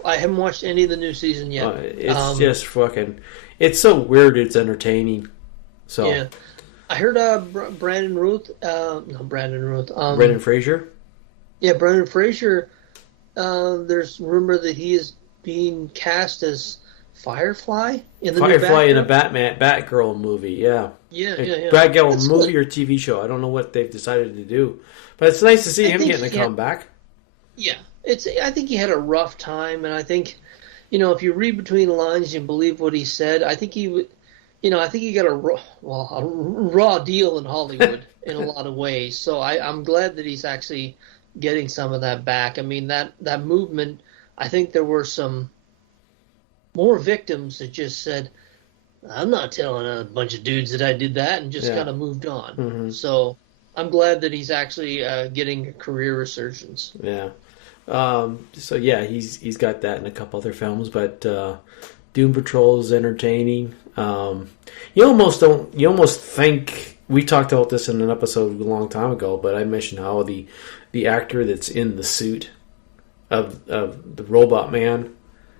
I haven't watched any of the new season yet. It's just fucking... It's so weird, it's entertaining. So yeah. I heard Brendan Fraser? Yeah, Brendan Fraser, there's rumor that he is being cast as Firefly in the in a Batgirl movie, yeah. Yeah. Batgirl movie or TV show. I don't know what they've decided to do. But it's nice to see him getting a comeback. Yeah. I think he had a rough time, and I think, if you read between the lines and believe what he said, I think he would, I think he got a raw deal in Hollywood in a lot of ways. So I'm glad that he's actually getting some of that back. I mean, that movement, I think there were some more victims that just said, I'm not telling a bunch of dudes that I did that, and just kind of moved on. Mm-hmm. So I'm glad that he's actually getting a career resurgence. Yeah. So yeah, he's got that in a couple other films, but Doom Patrol is entertaining. You almost think, we talked about this in an episode a long time ago, but I mentioned how the actor that's in the suit of the Robot Man,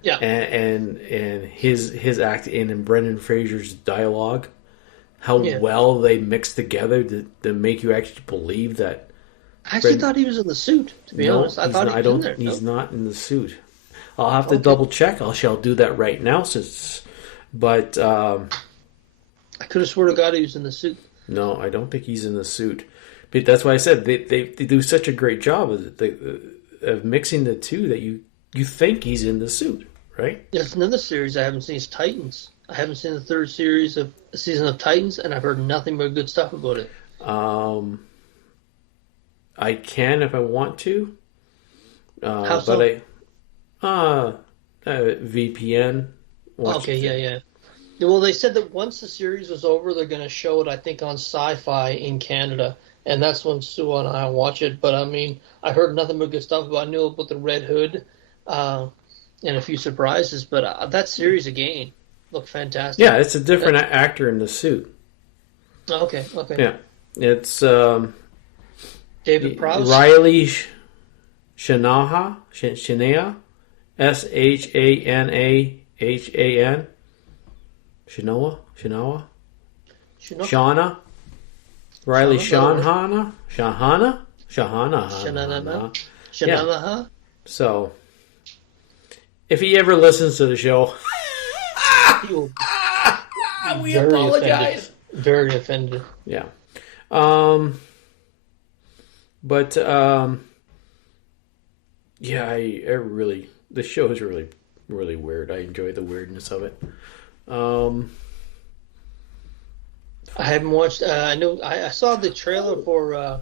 yeah, and his act in Brendan Fraser's dialogue, how well they mix together to make you actually believe that. I actually thought he was in the suit, to be honest. I thought he was in there. He's not in the suit. I'll have to double check. I shall do that right now. But I could have sworn to God he was in the suit. No, I don't think he's in the suit. But that's why I said they do such a great job of mixing the two that you think he's in the suit, right? There's another series I haven't seen is Titans. I haven't seen the third season of Titans, and I've heard nothing but good stuff about it. I can if I want to. How so? But VPN. Okay, yeah. Well, they said that once the series was over, they're going to show it, I think, on Sci-Fi in Canada, and that's when Sue and I watch it. But I mean, I heard nothing but good stuff about. I knew about the Red Hood and a few surprises, but that series again looked fantastic. Yeah, it's a different actor in the suit. Okay. Yeah, it's David Prowse, Riley Shanaha, Shanahan, Shanahan, Shanawa, Shauna, Riley Shahana. Yeah. So, if he ever listens to the show, we apologize. Very offended. Yeah. Yeah, I really, the show is really, really weird. I enjoy the weirdness of it. I haven't watched. I saw the trailer for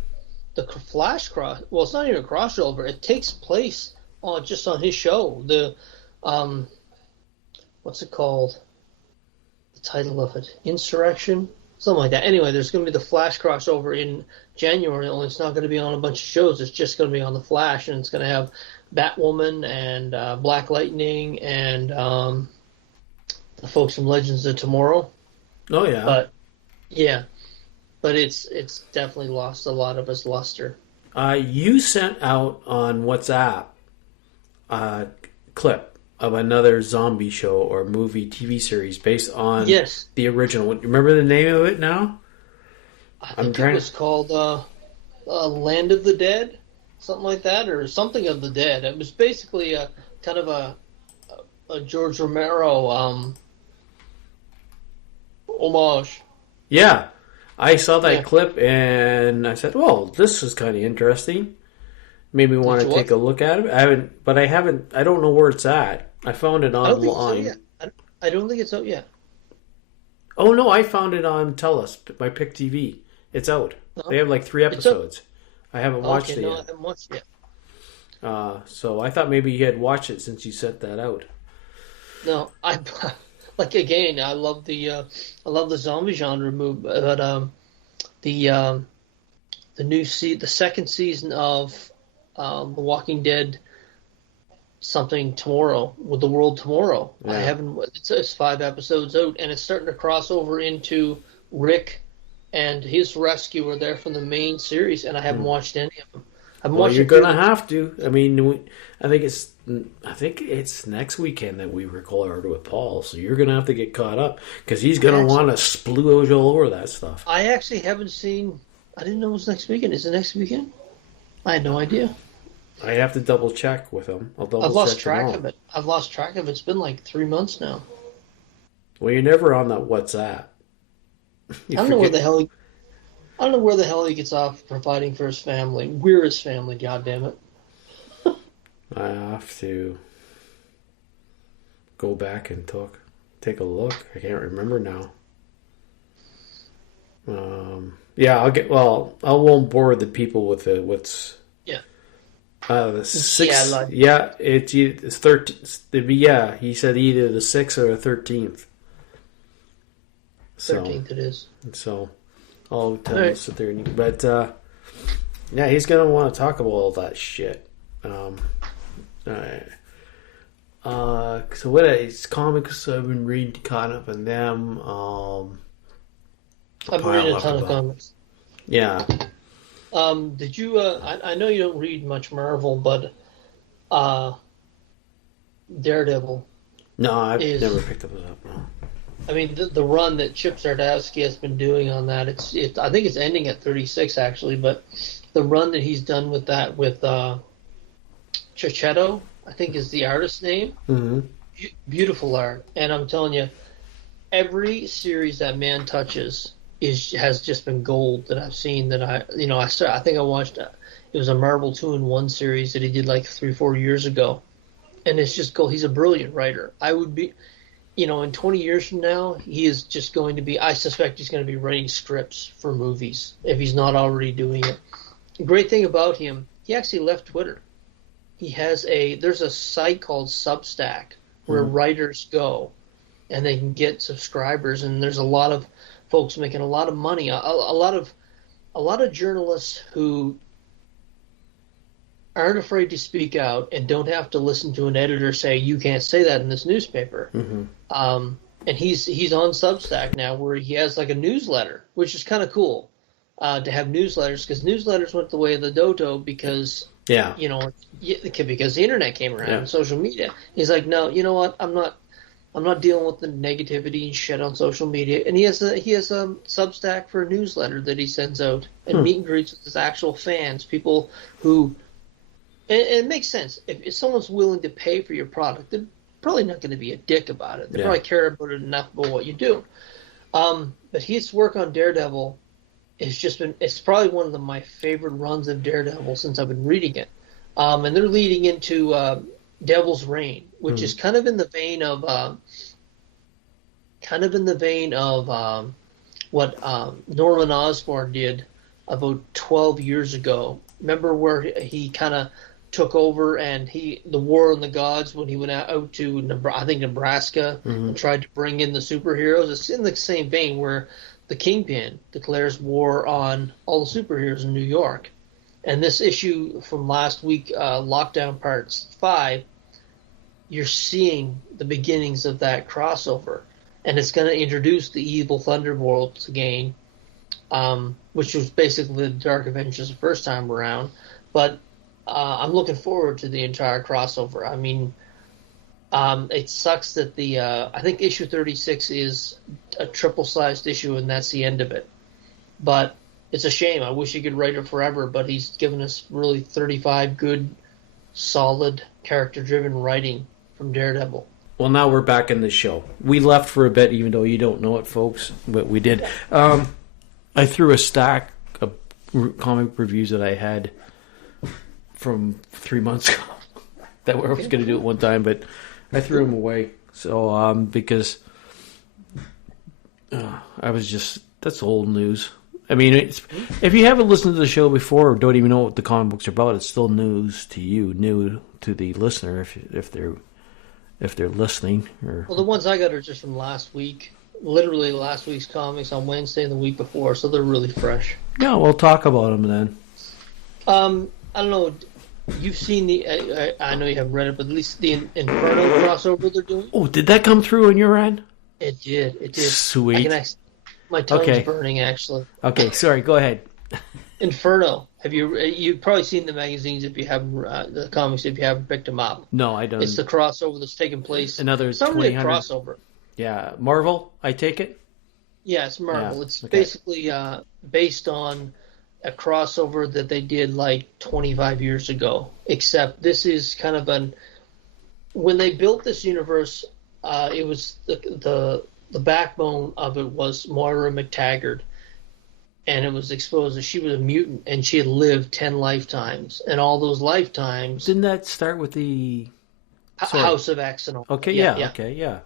the Flash cross. Well, it's not even a crossover. It takes place on his show. The what's it called? The title of it, Insurrection, something like that. Anyway, there's going to be the Flash crossover in January. Only it's not going to be on a bunch of shows. It's just going to be on the Flash, and it's going to have Batwoman and Black Lightning and the folks from Legends of Tomorrow. Oh yeah. But it's definitely lost a lot of its luster. You sent out on WhatsApp a clip of another zombie show or movie TV series based on the original. Remember the name of it now? I think it was called Land of the Dead, something like that, or something of the Dead. It was basically a kind of a George Romero homage. Yeah, I saw that clip and I said, "Well, this is kind of interesting." Made me want to take a look at it. I don't know where it's at. I found it online. I don't think it's out yet. Oh no, I found it on TELUS, my Pick TV. It's out. They have like 3 episodes. I haven't watched it yet. I haven't watched it yet. So I thought maybe you had watched it since you sent that out. No, I love the zombie genre movie, but the second season of The Walking Dead, something tomorrow with the world tomorrow. Yeah. I haven't. It's 5 episodes out, and it's starting to cross over into Rick and his rescuer there from the main series, and I haven't watched any of them. You're gonna have to. I mean, I think it's next weekend that we record with Paul, so you're gonna have to get caught up because he's gonna want to splooge all over that stuff. I actually haven't seen. I didn't know it was next weekend. Is it next weekend? I had no idea. I have to double check with him. I've lost track of it. I've lost track of it. It's been like 3 months now. Well, you're never on that WhatsApp. I don't know where the hell he gets off providing for his family. We're his family, goddammit. I have to go back and take a look. I can't remember now. I won't bore the people with what's. Yeah. The 6th. Yeah, it's 13th. Yeah, he said either the 6th or the 13th. 13th it is. So, I'll tell him to sit there. But, yeah, he's going to want to talk about all that shit. So what is comics I've been reading, caught up in them. I've been reading a ton of comics. Yeah. Did you? I know you don't read much Marvel, but Daredevil. No, I've never picked up that. No. I mean, the run that Chip Zdarsky has been doing on that, I think it's ending at 36 actually, but the run that he's done with that with Checchetto, I think is the artist's name. Mm-hmm. Beautiful art, and I'm telling you, every series that man touches has just been gold that I've seen. That I think I watched. It was a Marvel 2-in-1 series that he did like 3-4 years ago, and it's just gold. He's a brilliant writer. I would be, in 20 years from now, he is just going to be. I suspect he's going to be writing scripts for movies if he's not already doing it. The great thing about him, he actually left Twitter. He has there's a site called Substack where writers go, and they can get subscribers, and there's a lot of folks making a lot of money. A lot of journalists who aren't afraid to speak out and don't have to listen to an editor say you can't say that in this newspaper. Mm-hmm. And he's on Substack now, where he has like a newsletter, which is kind of cool to have newsletters, because newsletters went the way of the dodo because because the internet came around and social media. He's like, no, you know what? I'm not dealing with the negativity and shit on social media. And he has a Substack for a newsletter that he sends out and meet and greets with his actual fans, people who. And it makes sense. If someone's willing to pay for your product, they're probably not going to be a dick about it. They probably care about it enough about what you do. But his work on Daredevil it's probably one of my favorite runs of Daredevil since I've been reading it. And they're leading into Devil's Reign, which is kind of in the vein of what Norman Osborn did about 12 years ago. Remember where he kind of took over and the War on the Gods, when he went out to Nebraska and tried to bring in the superheroes. It's in the same vein where the Kingpin declares war on all the superheroes in New York. And this issue from last week, Lockdown Part 5, you're seeing the beginnings of that crossover. And it's going to introduce the evil Thunderbolts again, which was basically the Dark Avengers the first time around. But I'm looking forward to the entire crossover. I mean, it sucks that I think issue 36 is a triple-sized issue, and that's the end of it. But it's a shame. I wish he could write it forever, but he's given us really 35 good, solid, character-driven writing from Daredevil. Well, now we're back in the show. We left for a bit, even though you don't know it, folks, but we did. I threw a stack of comic reviews that I had from 3 months ago that I was going to do at one time, but I threw them away. So, because I was just, that's old news. I mean, if you haven't listened to the show before or don't even know what the comic books are about, it's still news to you, new to the listener if they're listening. Well, the ones I got are just from last week. Literally last week's comics on Wednesday and the week before, so they're really fresh. Yeah, we'll talk about them then. I don't know. You've seen I know you haven't read it, but at least the Inferno crossover they're doing. Oh, did that come through on your end? It did. It did. Sweet. My tongue's burning, actually. Okay, sorry. Go ahead. Inferno. You've probably seen the magazines if you haven't the comics if you haven't picked them up. No, I don't. It's the crossover that's taking place. Another it's not really a crossover. Yeah, Marvel. I take it. Yeah, it's Marvel. Yeah, it's basically based on a crossover that they did like 25 years ago. Except this is kind of when they built this universe, it was the backbone of it was Moira McTaggart, and it was exposed that she was a mutant and she had lived 10 lifetimes, and all those lifetimes. Didn't that start with the House of Axonal? Okay, yeah.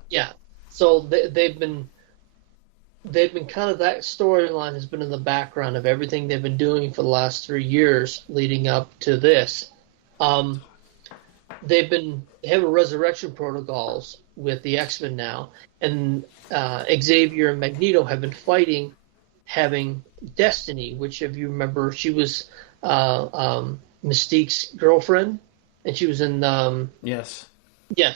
So they've been kind of, that storyline has been in the background of everything they've been doing for the last 3 years leading up to this. They have a resurrection protocols with the X-Men now, and Xavier and Magneto have been fighting, having Destiny, which, if you remember, she was Mystique's girlfriend, and she was in Yes,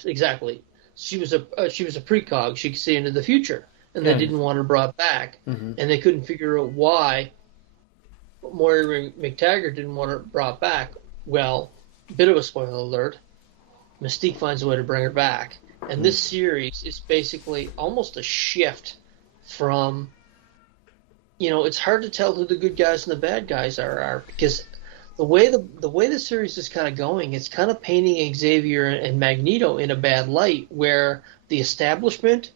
exactly. She was a precog. She could see into the future, and they didn't want her brought back, and they couldn't figure out why Moira McTaggart didn't want her brought back. Well, bit of a spoiler alert. Mystique finds a way to bring her back. And this series is basically almost a shift from, it's hard to tell who the good guys and the bad guys are because the way the series is kind of going, it's kind of painting Xavier and Magneto in a bad light, where the establishment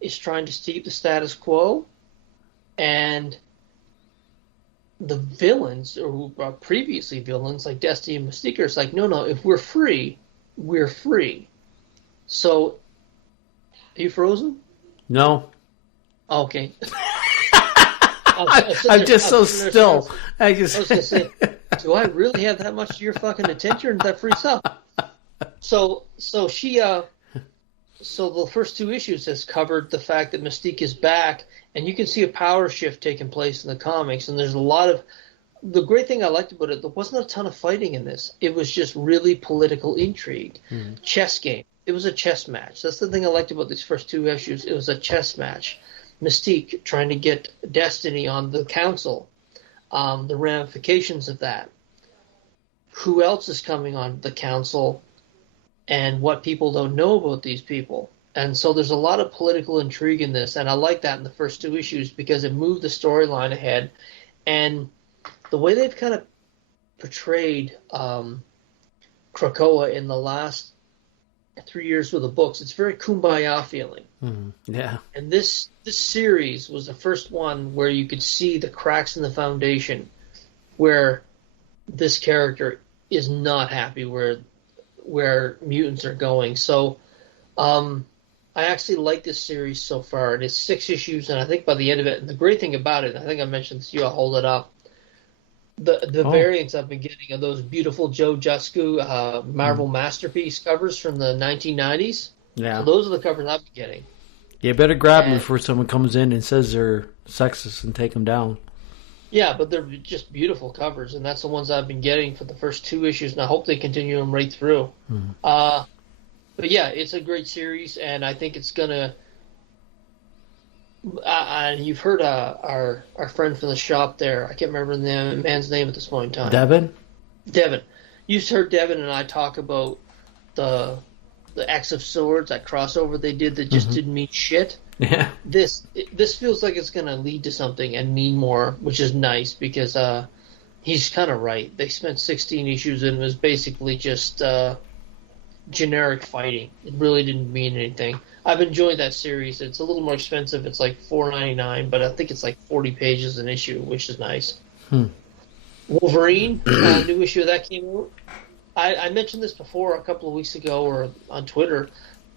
is trying to keep the status quo, and the villains, or who are previously villains, like Destiny and Mystique, are like, no, if we're free, we're free. So, are you frozen? No. Okay. I'm just so still. I was going to say, do I really have that much of your fucking attention, or that free stuff? So the first 2 issues has covered the fact that Mystique is back, and you can see a power shift taking place in the comics, and there's a lot of... The great thing I liked about it, there wasn't a ton of fighting in this. It was just really political intrigue. Chess game. It was a chess match. That's the thing I liked about these first 2 issues. It was a chess match. Mystique trying to get Destiny on the council. The ramifications of that. Who else is coming on the council, and what people don't know about these people. And so there's a lot of political intrigue in this, and I like that in the first 2 issues because it moved the storyline ahead. And the way they've kind of portrayed Krakoa in the last 3 years with the books, it's very kumbaya feeling. Yeah. And this series was the first one where you could see the cracks in the foundation, where this character is not happy where mutants are going. So I actually like this series so far. It's 6 issues, and I think by the end of it, and the great thing about it, I think I mentioned this to you, I'll hold it up, the variants I've been getting are those beautiful Joe Jusku Marvel Masterpiece covers from the 1990s. Yeah. So those are the covers I've been getting. You better grab them before someone comes in and says they're sexist and take them down. Yeah, but they're just beautiful covers, and that's the ones I've been getting for the first 2 issues, and I hope they continue them right through. But yeah, it's a great series, and I think it's gonna. And you've heard our friend from the shop there. I can't remember the man's name at this point in time. Devin. You've heard Devin and I talk about the X of Swords, that crossover they did that just didn't mean shit. Yeah. This feels like it's going to lead to something and mean more, which is nice because he's kind of right. They spent 16 issues and it was basically just generic fighting. It really didn't mean anything. I've enjoyed that series. It's a little more expensive. It's like $4.99, but I think it's like 40 pages an issue, which is nice. Wolverine, new issue of that came out. I mentioned this before a couple of weeks ago or on Twitter.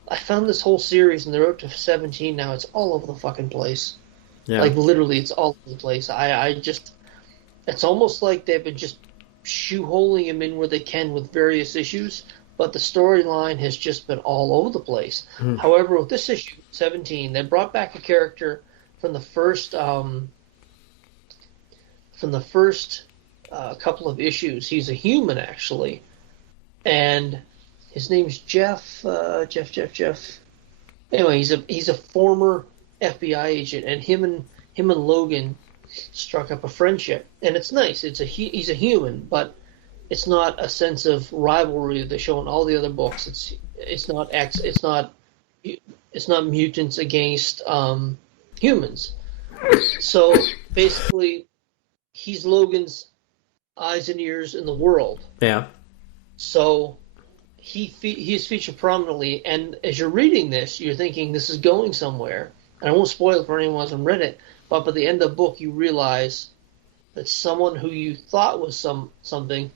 I found this whole series, and they're up to 17 now. It's all over the fucking place. Yeah. Like, literally, it's all over the place. It's almost like they've been just shoehorning him in where they can with various issues, but the storyline has just been all over the place. However, with this issue, 17, they brought back a character from the first couple of issues. He's a human, actually, and his name's Jeff. Anyway, he's a former FBI agent, and him and Logan struck up a friendship, and it's nice. He's a human, but it's not a sense of rivalry that they show in all the other books. It's not mutants against humans. So basically, he's Logan's eyes and ears in the world. Yeah. So he's featured prominently, and as you're reading this, you're thinking this is going somewhere. And I won't spoil it for anyone who hasn't read it, but by the end of the book, you realize that someone who you thought was something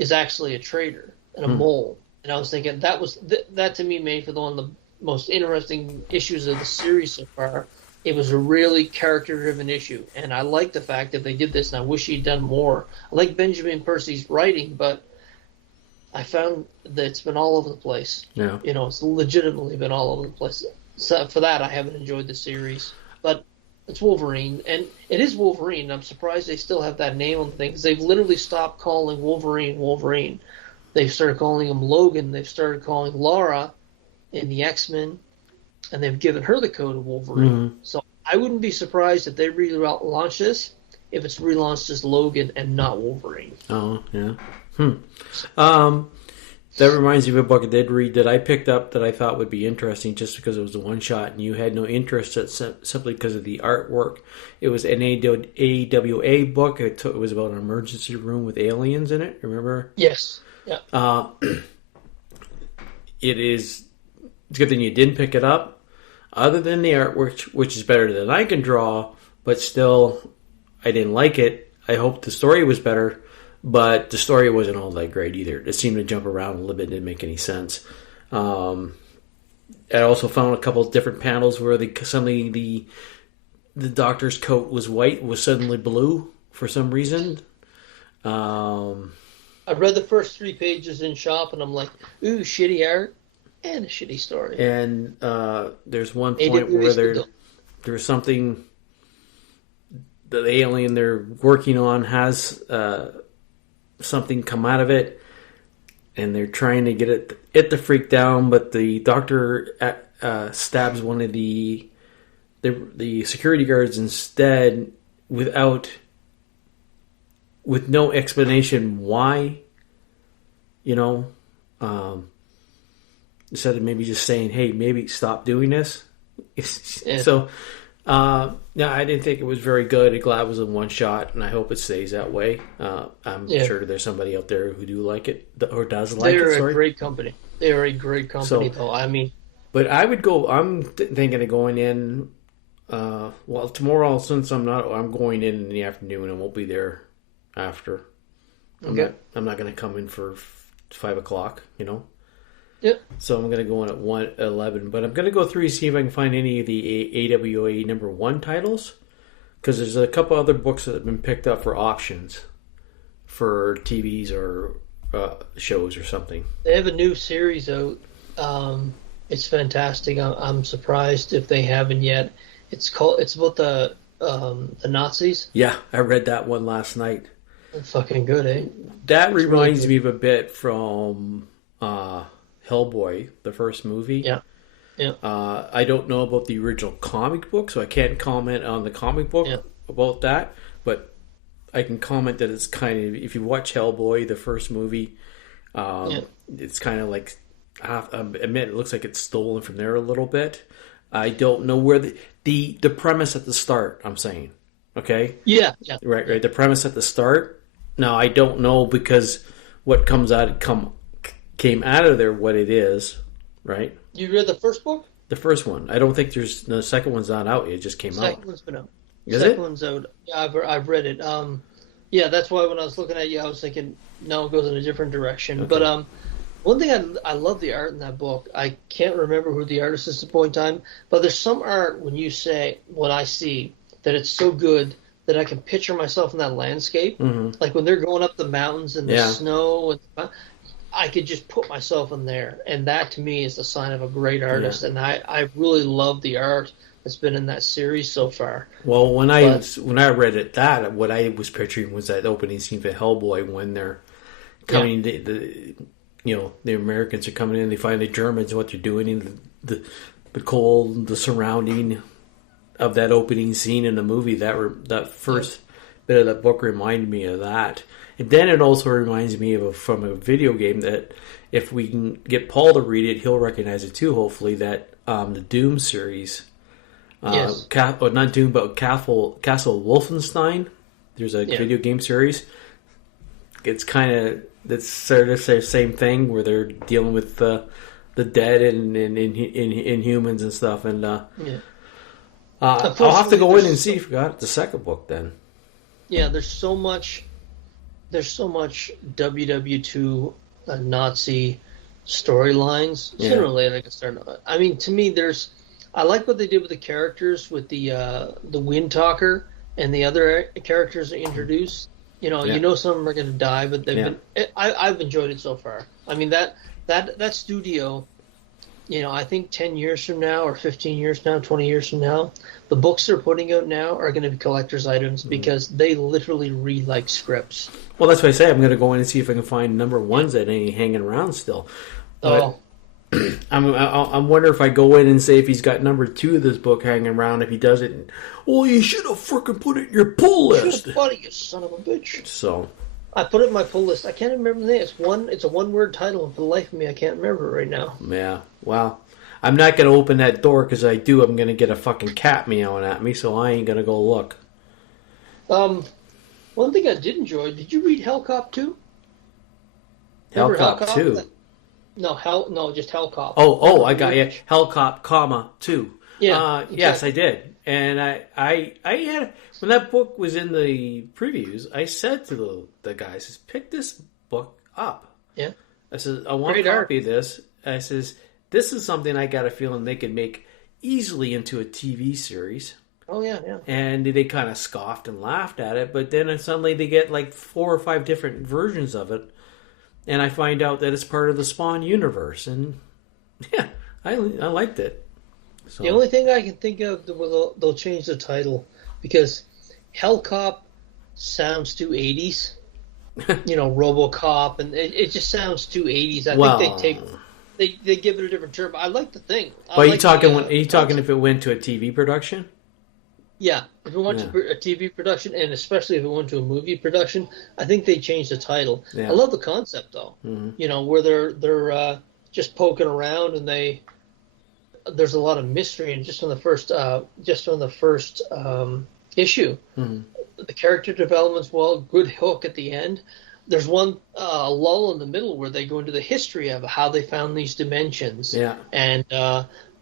is actually a traitor and a mole. And I was thinking that to me made for one of the most interesting issues of the series so far. It was a really character-driven issue, and I like the fact that they did this, and I wish he'd done more. I like Benjamin Percy's writing, but I found that it's been all over the place. Yeah. It's legitimately been all over the place. So for that, I haven't enjoyed the series. But it's Wolverine, and it is Wolverine. I'm surprised they still have that name on the thing, because they've literally stopped calling Wolverine. They've started calling him Logan. They've started calling Laura in the X-Men, and they've given her the code of Wolverine. Mm-hmm. So I wouldn't be surprised if they relaunch this, if it's relaunched as Logan and not Wolverine. Oh, yeah. That reminds me of a book I did read that I picked up that I thought would be interesting just because it was a one-shot and you had no interest simply because of the artwork. It was an AWA book. It was about an emergency room with aliens in it. Remember? Yes. Yeah. It's a good thing you didn't pick it up. Other than the artwork, which is better than I can draw, but still, I didn't like it. I hoped the story was better. But the story wasn't all that great either. It seemed to jump around a little bit. It didn't make any sense. I also found a couple of different panels where suddenly the doctor's coat was white, was suddenly blue for some reason. I read the first 3 pages in shop, and I'm like, ooh, shitty art and a shitty story. And there's one point where there's something the alien they're working on has... something come out of it, and they're trying to get it to freak down, but the doctor stabs one of the security guards instead with no explanation why. Instead of maybe just saying, "Hey, maybe stop doing this." Yeah. So. No, I didn't think it was very good. I'm glad it was a one shot, and I hope it stays that way. I'm sure there's somebody out there who do like it or does like it. They're a great company. They are a great company, though. I mean, but I would go. I'm thinking of going in. Tomorrow, since I'm going in the afternoon and won't be there after. I'm not going to come in for 5 o'clock. Yep. So I'm going to go in at 1:11, but I'm going to go through and see if I can find any of the AWA #1 titles, because there's a couple other books that have been picked up for auctions for TVs or shows or something. They have a new series out. It's fantastic. I'm surprised if they haven't yet. It's about the Nazis. Yeah, I read that one last night. It's fucking good, eh? That reminds me of a bit from Hellboy, the first movie. Yeah. I don't know about the original comic book, so I can't comment on the comic book about that. But I can comment that it's kind of, if you watch Hellboy, the first movie, it's kind of like, I admit it looks like it's stolen from there a little bit. I don't know where the premise at the start, I'm saying. Okay? Yeah. Right. The premise at the start. Now, I don't know because what came out of there what it is, right? You read the first book? The first one. I don't think the second one's not out yet. It just came out. The second one's been out. Is second it? One's out. Yeah, I've read it. That's why when I was looking at you, I was thinking, no, it goes in a different direction. Okay. But one thing I love the art in that book. I can't remember who the artist is at the point in time, but there's some art when I see that it's so good that I can picture myself in that landscape. Mm-hmm. Like when they're going up the mountains and the snow, and I could just put myself in there. And that to me is the sign of a great artist. Yeah. And I really love the art that's been in that series so far. Well, when I read it, what I was picturing was that opening scene for Hellboy when they're coming, the Americans are coming in, they find the Germans, what they're doing, and the cold, the surrounding of that opening scene in the movie. That first bit of that book reminded me of that. And then it also reminds me from a video game that if we can get Paul to read it, he'll recognize it too, hopefully, that the Doom series. Not Doom, but Castle Wolfenstein. There's a video game series. It's sort of the same thing where they're dealing with the dead and humans and stuff. And I'll have to go in and see if we got the second book then. Yeah, there's so much WW2 Nazi storylines. Yeah. Sooner or later, they can start. I mean, to me, I like what they did with the characters, with the Wind Talker and the other characters they introduced. You know some of them are going to die, but I've enjoyed it so far. I mean, that studio, I think 10 years from now or 15 years now, 20 years from now, the books they're putting out now are going to be collector's items because they literally read like scripts. Well, that's what I say. I'm going to go in and see if I can find number ones that ain't hanging around still. But I'm wondering if I go in and say if he's got number 2 of this book hanging around, if he doesn't. Well, you should have freaking put it in your pull list. You son of a bitch. So I put it in my pull list. I can't remember the name. It's a one-word title, and for the life of me, I can't remember it right now. Yeah, well, I'm not going to open that door because I'm going to get a fucking cat meowing at me, so I ain't going to go look. One thing I did enjoy, did you read Hellcop 2? Hellcop 2? No, just Hellcop. Oh, I got you. Hellcop, 2. Yeah. Yes, I did. And I had, when that book was in the previews, I said to the guys, pick this book up. Yeah. I said, I want a copy of this. I says, this is something I got a feeling they could make easily into a TV series. Oh, yeah. And they kind of scoffed and laughed at it, but then suddenly they get like 4 or 5 different versions of it. And I find out that it's part of the Spawn universe. And yeah, I liked it. So. The only thing I can think of, they'll change the title because Hellcop sounds too 80s. RoboCop, and it just sounds too 80s. I think they give it a different term. I like the thing. Are you talking if it went to a TV production? Yeah, if it went to a TV production, and especially if it went to a movie production, I think they changed the title. Yeah. I love the concept though. Mm-hmm. Where they're just poking around, and there's a lot of mystery, and just on the first issue, mm-hmm. The character development's good hook at the end. There's one lull in the middle where they go into the history of how they found these dimensions, and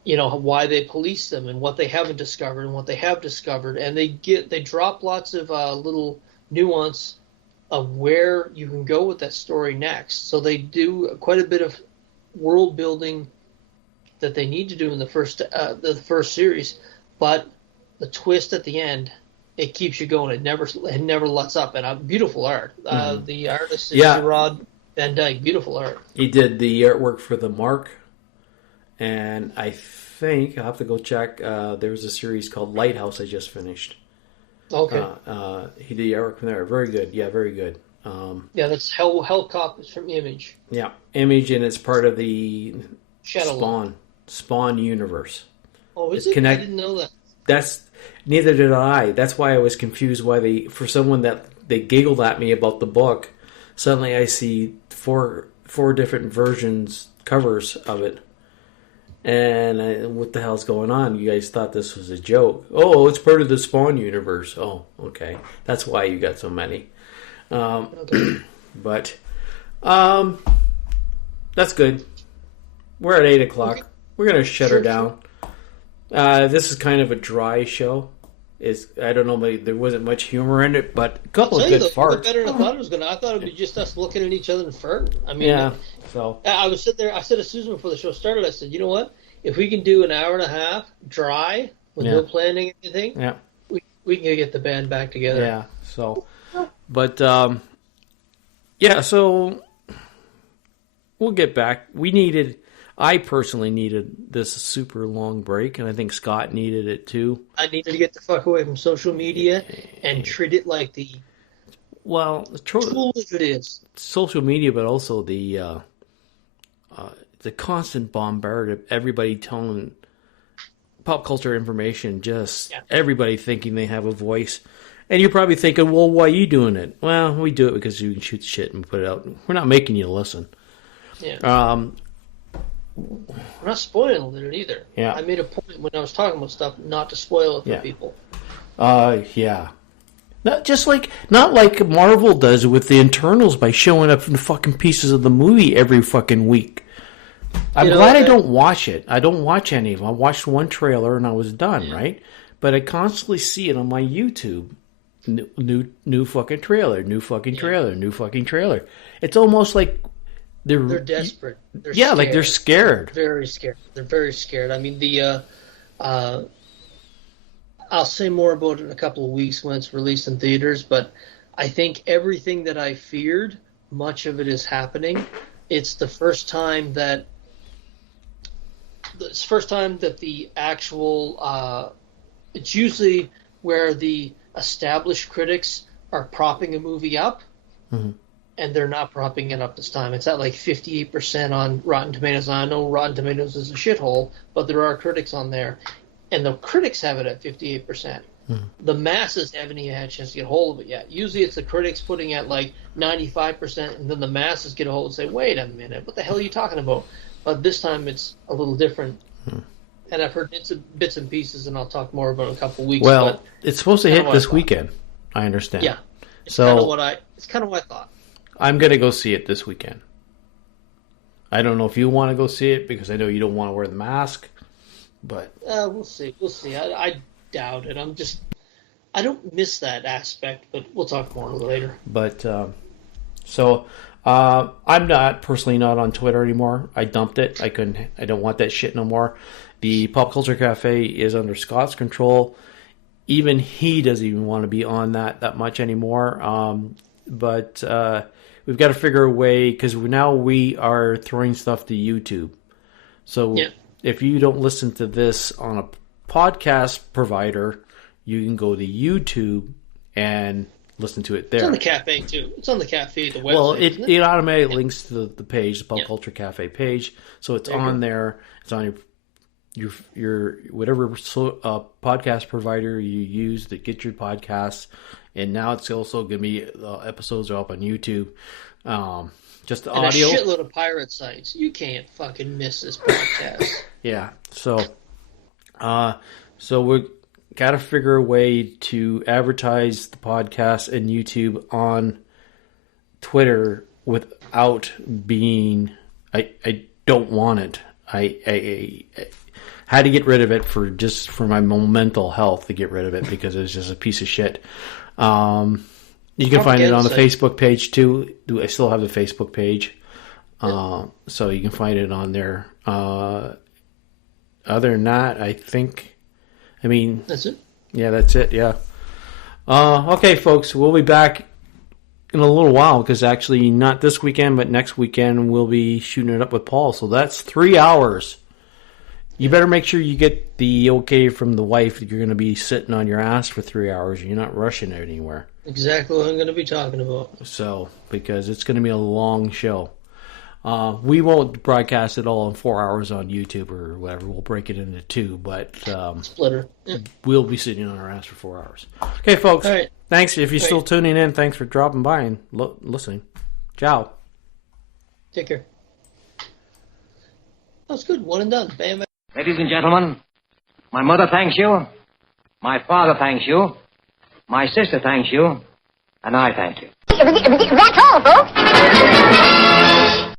why they police them and what they haven't discovered and what they have discovered, and they drop lots of little nuance of where you can go with that story next. So they do quite a bit of world building that they need to do in the first series, but the twist at the end, it keeps you going. It never lets up. And beautiful art. The artist is Gerard Van Dyke. Beautiful art. He did the artwork for The Mark, and I think I'll have to go check. There was a series called Lighthouse I just finished. Okay. He did the artwork from there. Very good. Yeah, very good. That's Hellcop. It's from Image. Yeah, Image, and it's part of the Shadow Spawn universe. Oh, is it? I didn't know that. Neither did I. That's why I was confused why for someone that they giggled at me about the book, suddenly I see four different covers of it. And what the hell's going on? You guys thought this was a joke. Oh, it's part of the Spawn universe. Oh, okay. That's why you got so many. But that's good. We're at 8 o'clock. We're going to shut her down. This is kind of a dry show. I don't know, but there wasn't much humor in it, but a couple of good farts. Better than I thought it was going to. I thought it would be just us looking at each other and farting. I mean, so I was sitting there. I said to Susan before the show started, I said, you know what? If we can do an hour and a half dry with no planning or anything, we can get the band back together. Yeah. So, but so we'll get back. I personally needed this super long break, and I think Scott needed it too. I needed to get the fuck away from social media and treat it like the tool that it is. Social media, but also the constant bombard of everybody telling pop culture information, everybody thinking they have a voice. And you're probably thinking, well, why are you doing it? Well, we do it because you can shoot shit and put it out. We're not making you listen. Yeah. We're not spoiling it either. Yeah. I made a point when I was talking about stuff not to spoil it for people. Yeah. Not like Marvel does with the Internals by showing up in fucking pieces of the movie every fucking week. I'm glad I don't watch it. I don't watch any of them. I watched one trailer and I was done, right? But I constantly see it on my YouTube. New fucking trailer, new fucking trailer, new fucking trailer. It's almost like they're desperate. They're scared. They're scared. Very scared. They're very scared. I mean, I'll say more about it in a couple of weeks when it's released in theaters, but I think everything that I feared, much of it is happening. It's the first time that the actual it's usually where the established critics are propping a movie up, and they're not propping it up this time. It's at like 58% on Rotten Tomatoes. I know Rotten Tomatoes is a shithole, but there are critics on there, and the critics have it at 58%. The masses haven't even had a chance to get a hold of it yet. Usually it's the critics putting at like 95%, and then the masses get a hold and say, wait a minute, what the hell are you talking about? But this time it's a little different. And I've heard bits and pieces, and I'll talk more about it in a couple of weeks. Well, but it's supposed to hit this weekend. I understand. Yeah. It's so kind of what I thought. I'm going to go see it this weekend. I don't know if you want to go see it, because I know you don't want to wear the mask. But we'll see. I doubt it. I don't miss that aspect, but we'll talk more later. But I'm not personally not on Twitter anymore. I dumped it. I don't want that shit no more. The Pop Culture Cafe is under Scott's control. Even he doesn't even want to be on that much anymore. But we've got to figure a way, because now we are throwing stuff to YouTube. So if you don't listen to this on a podcast provider, you can go to YouTube and listen to it there. It's on the cafe too. It's on the cafe, the website. Well, it automatically links to the page, the Pop Culture Cafe page, so it's on there. It's on your whatever podcast provider you use to get your podcasts, and now it's also going to be episodes are up on YouTube. Just the audio. A shitload of pirate sites. You can't fucking miss this podcast. Yeah. So we got to figure a way to advertise the podcast and YouTube on Twitter without being. I don't want it. I had to get rid of it for my mental health to get rid of it, because it's just a piece of shit. You can find it on the Facebook page too. I still have the Facebook page, so you can find it on there. Other than that, that's it. Yeah, that's it. Yeah. Okay, folks, we'll be back in a little while, because actually not this weekend, but next weekend we'll be shooting it up with Paul. So that's 3 hours. You better make sure you get the okay from the wife that you're going to be sitting on your ass for 3 hours. You're not rushing it anywhere. Exactly what I'm going to be talking about. So, because it's going to be a long show. We won't broadcast it all in 4 hours on YouTube or whatever. We'll break it into 2, but splitter. We'll be sitting on our ass for 4 hours. Okay, folks. All right. Thanks. If you're still tuning in, thanks for dropping by and listening. Ciao. Take care. That's good. One and done. Bam, bam. Ladies and gentlemen, my mother thanks you, my father thanks you, my sister thanks you, and I thank you. That's all, folks.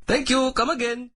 Thank you. Come again.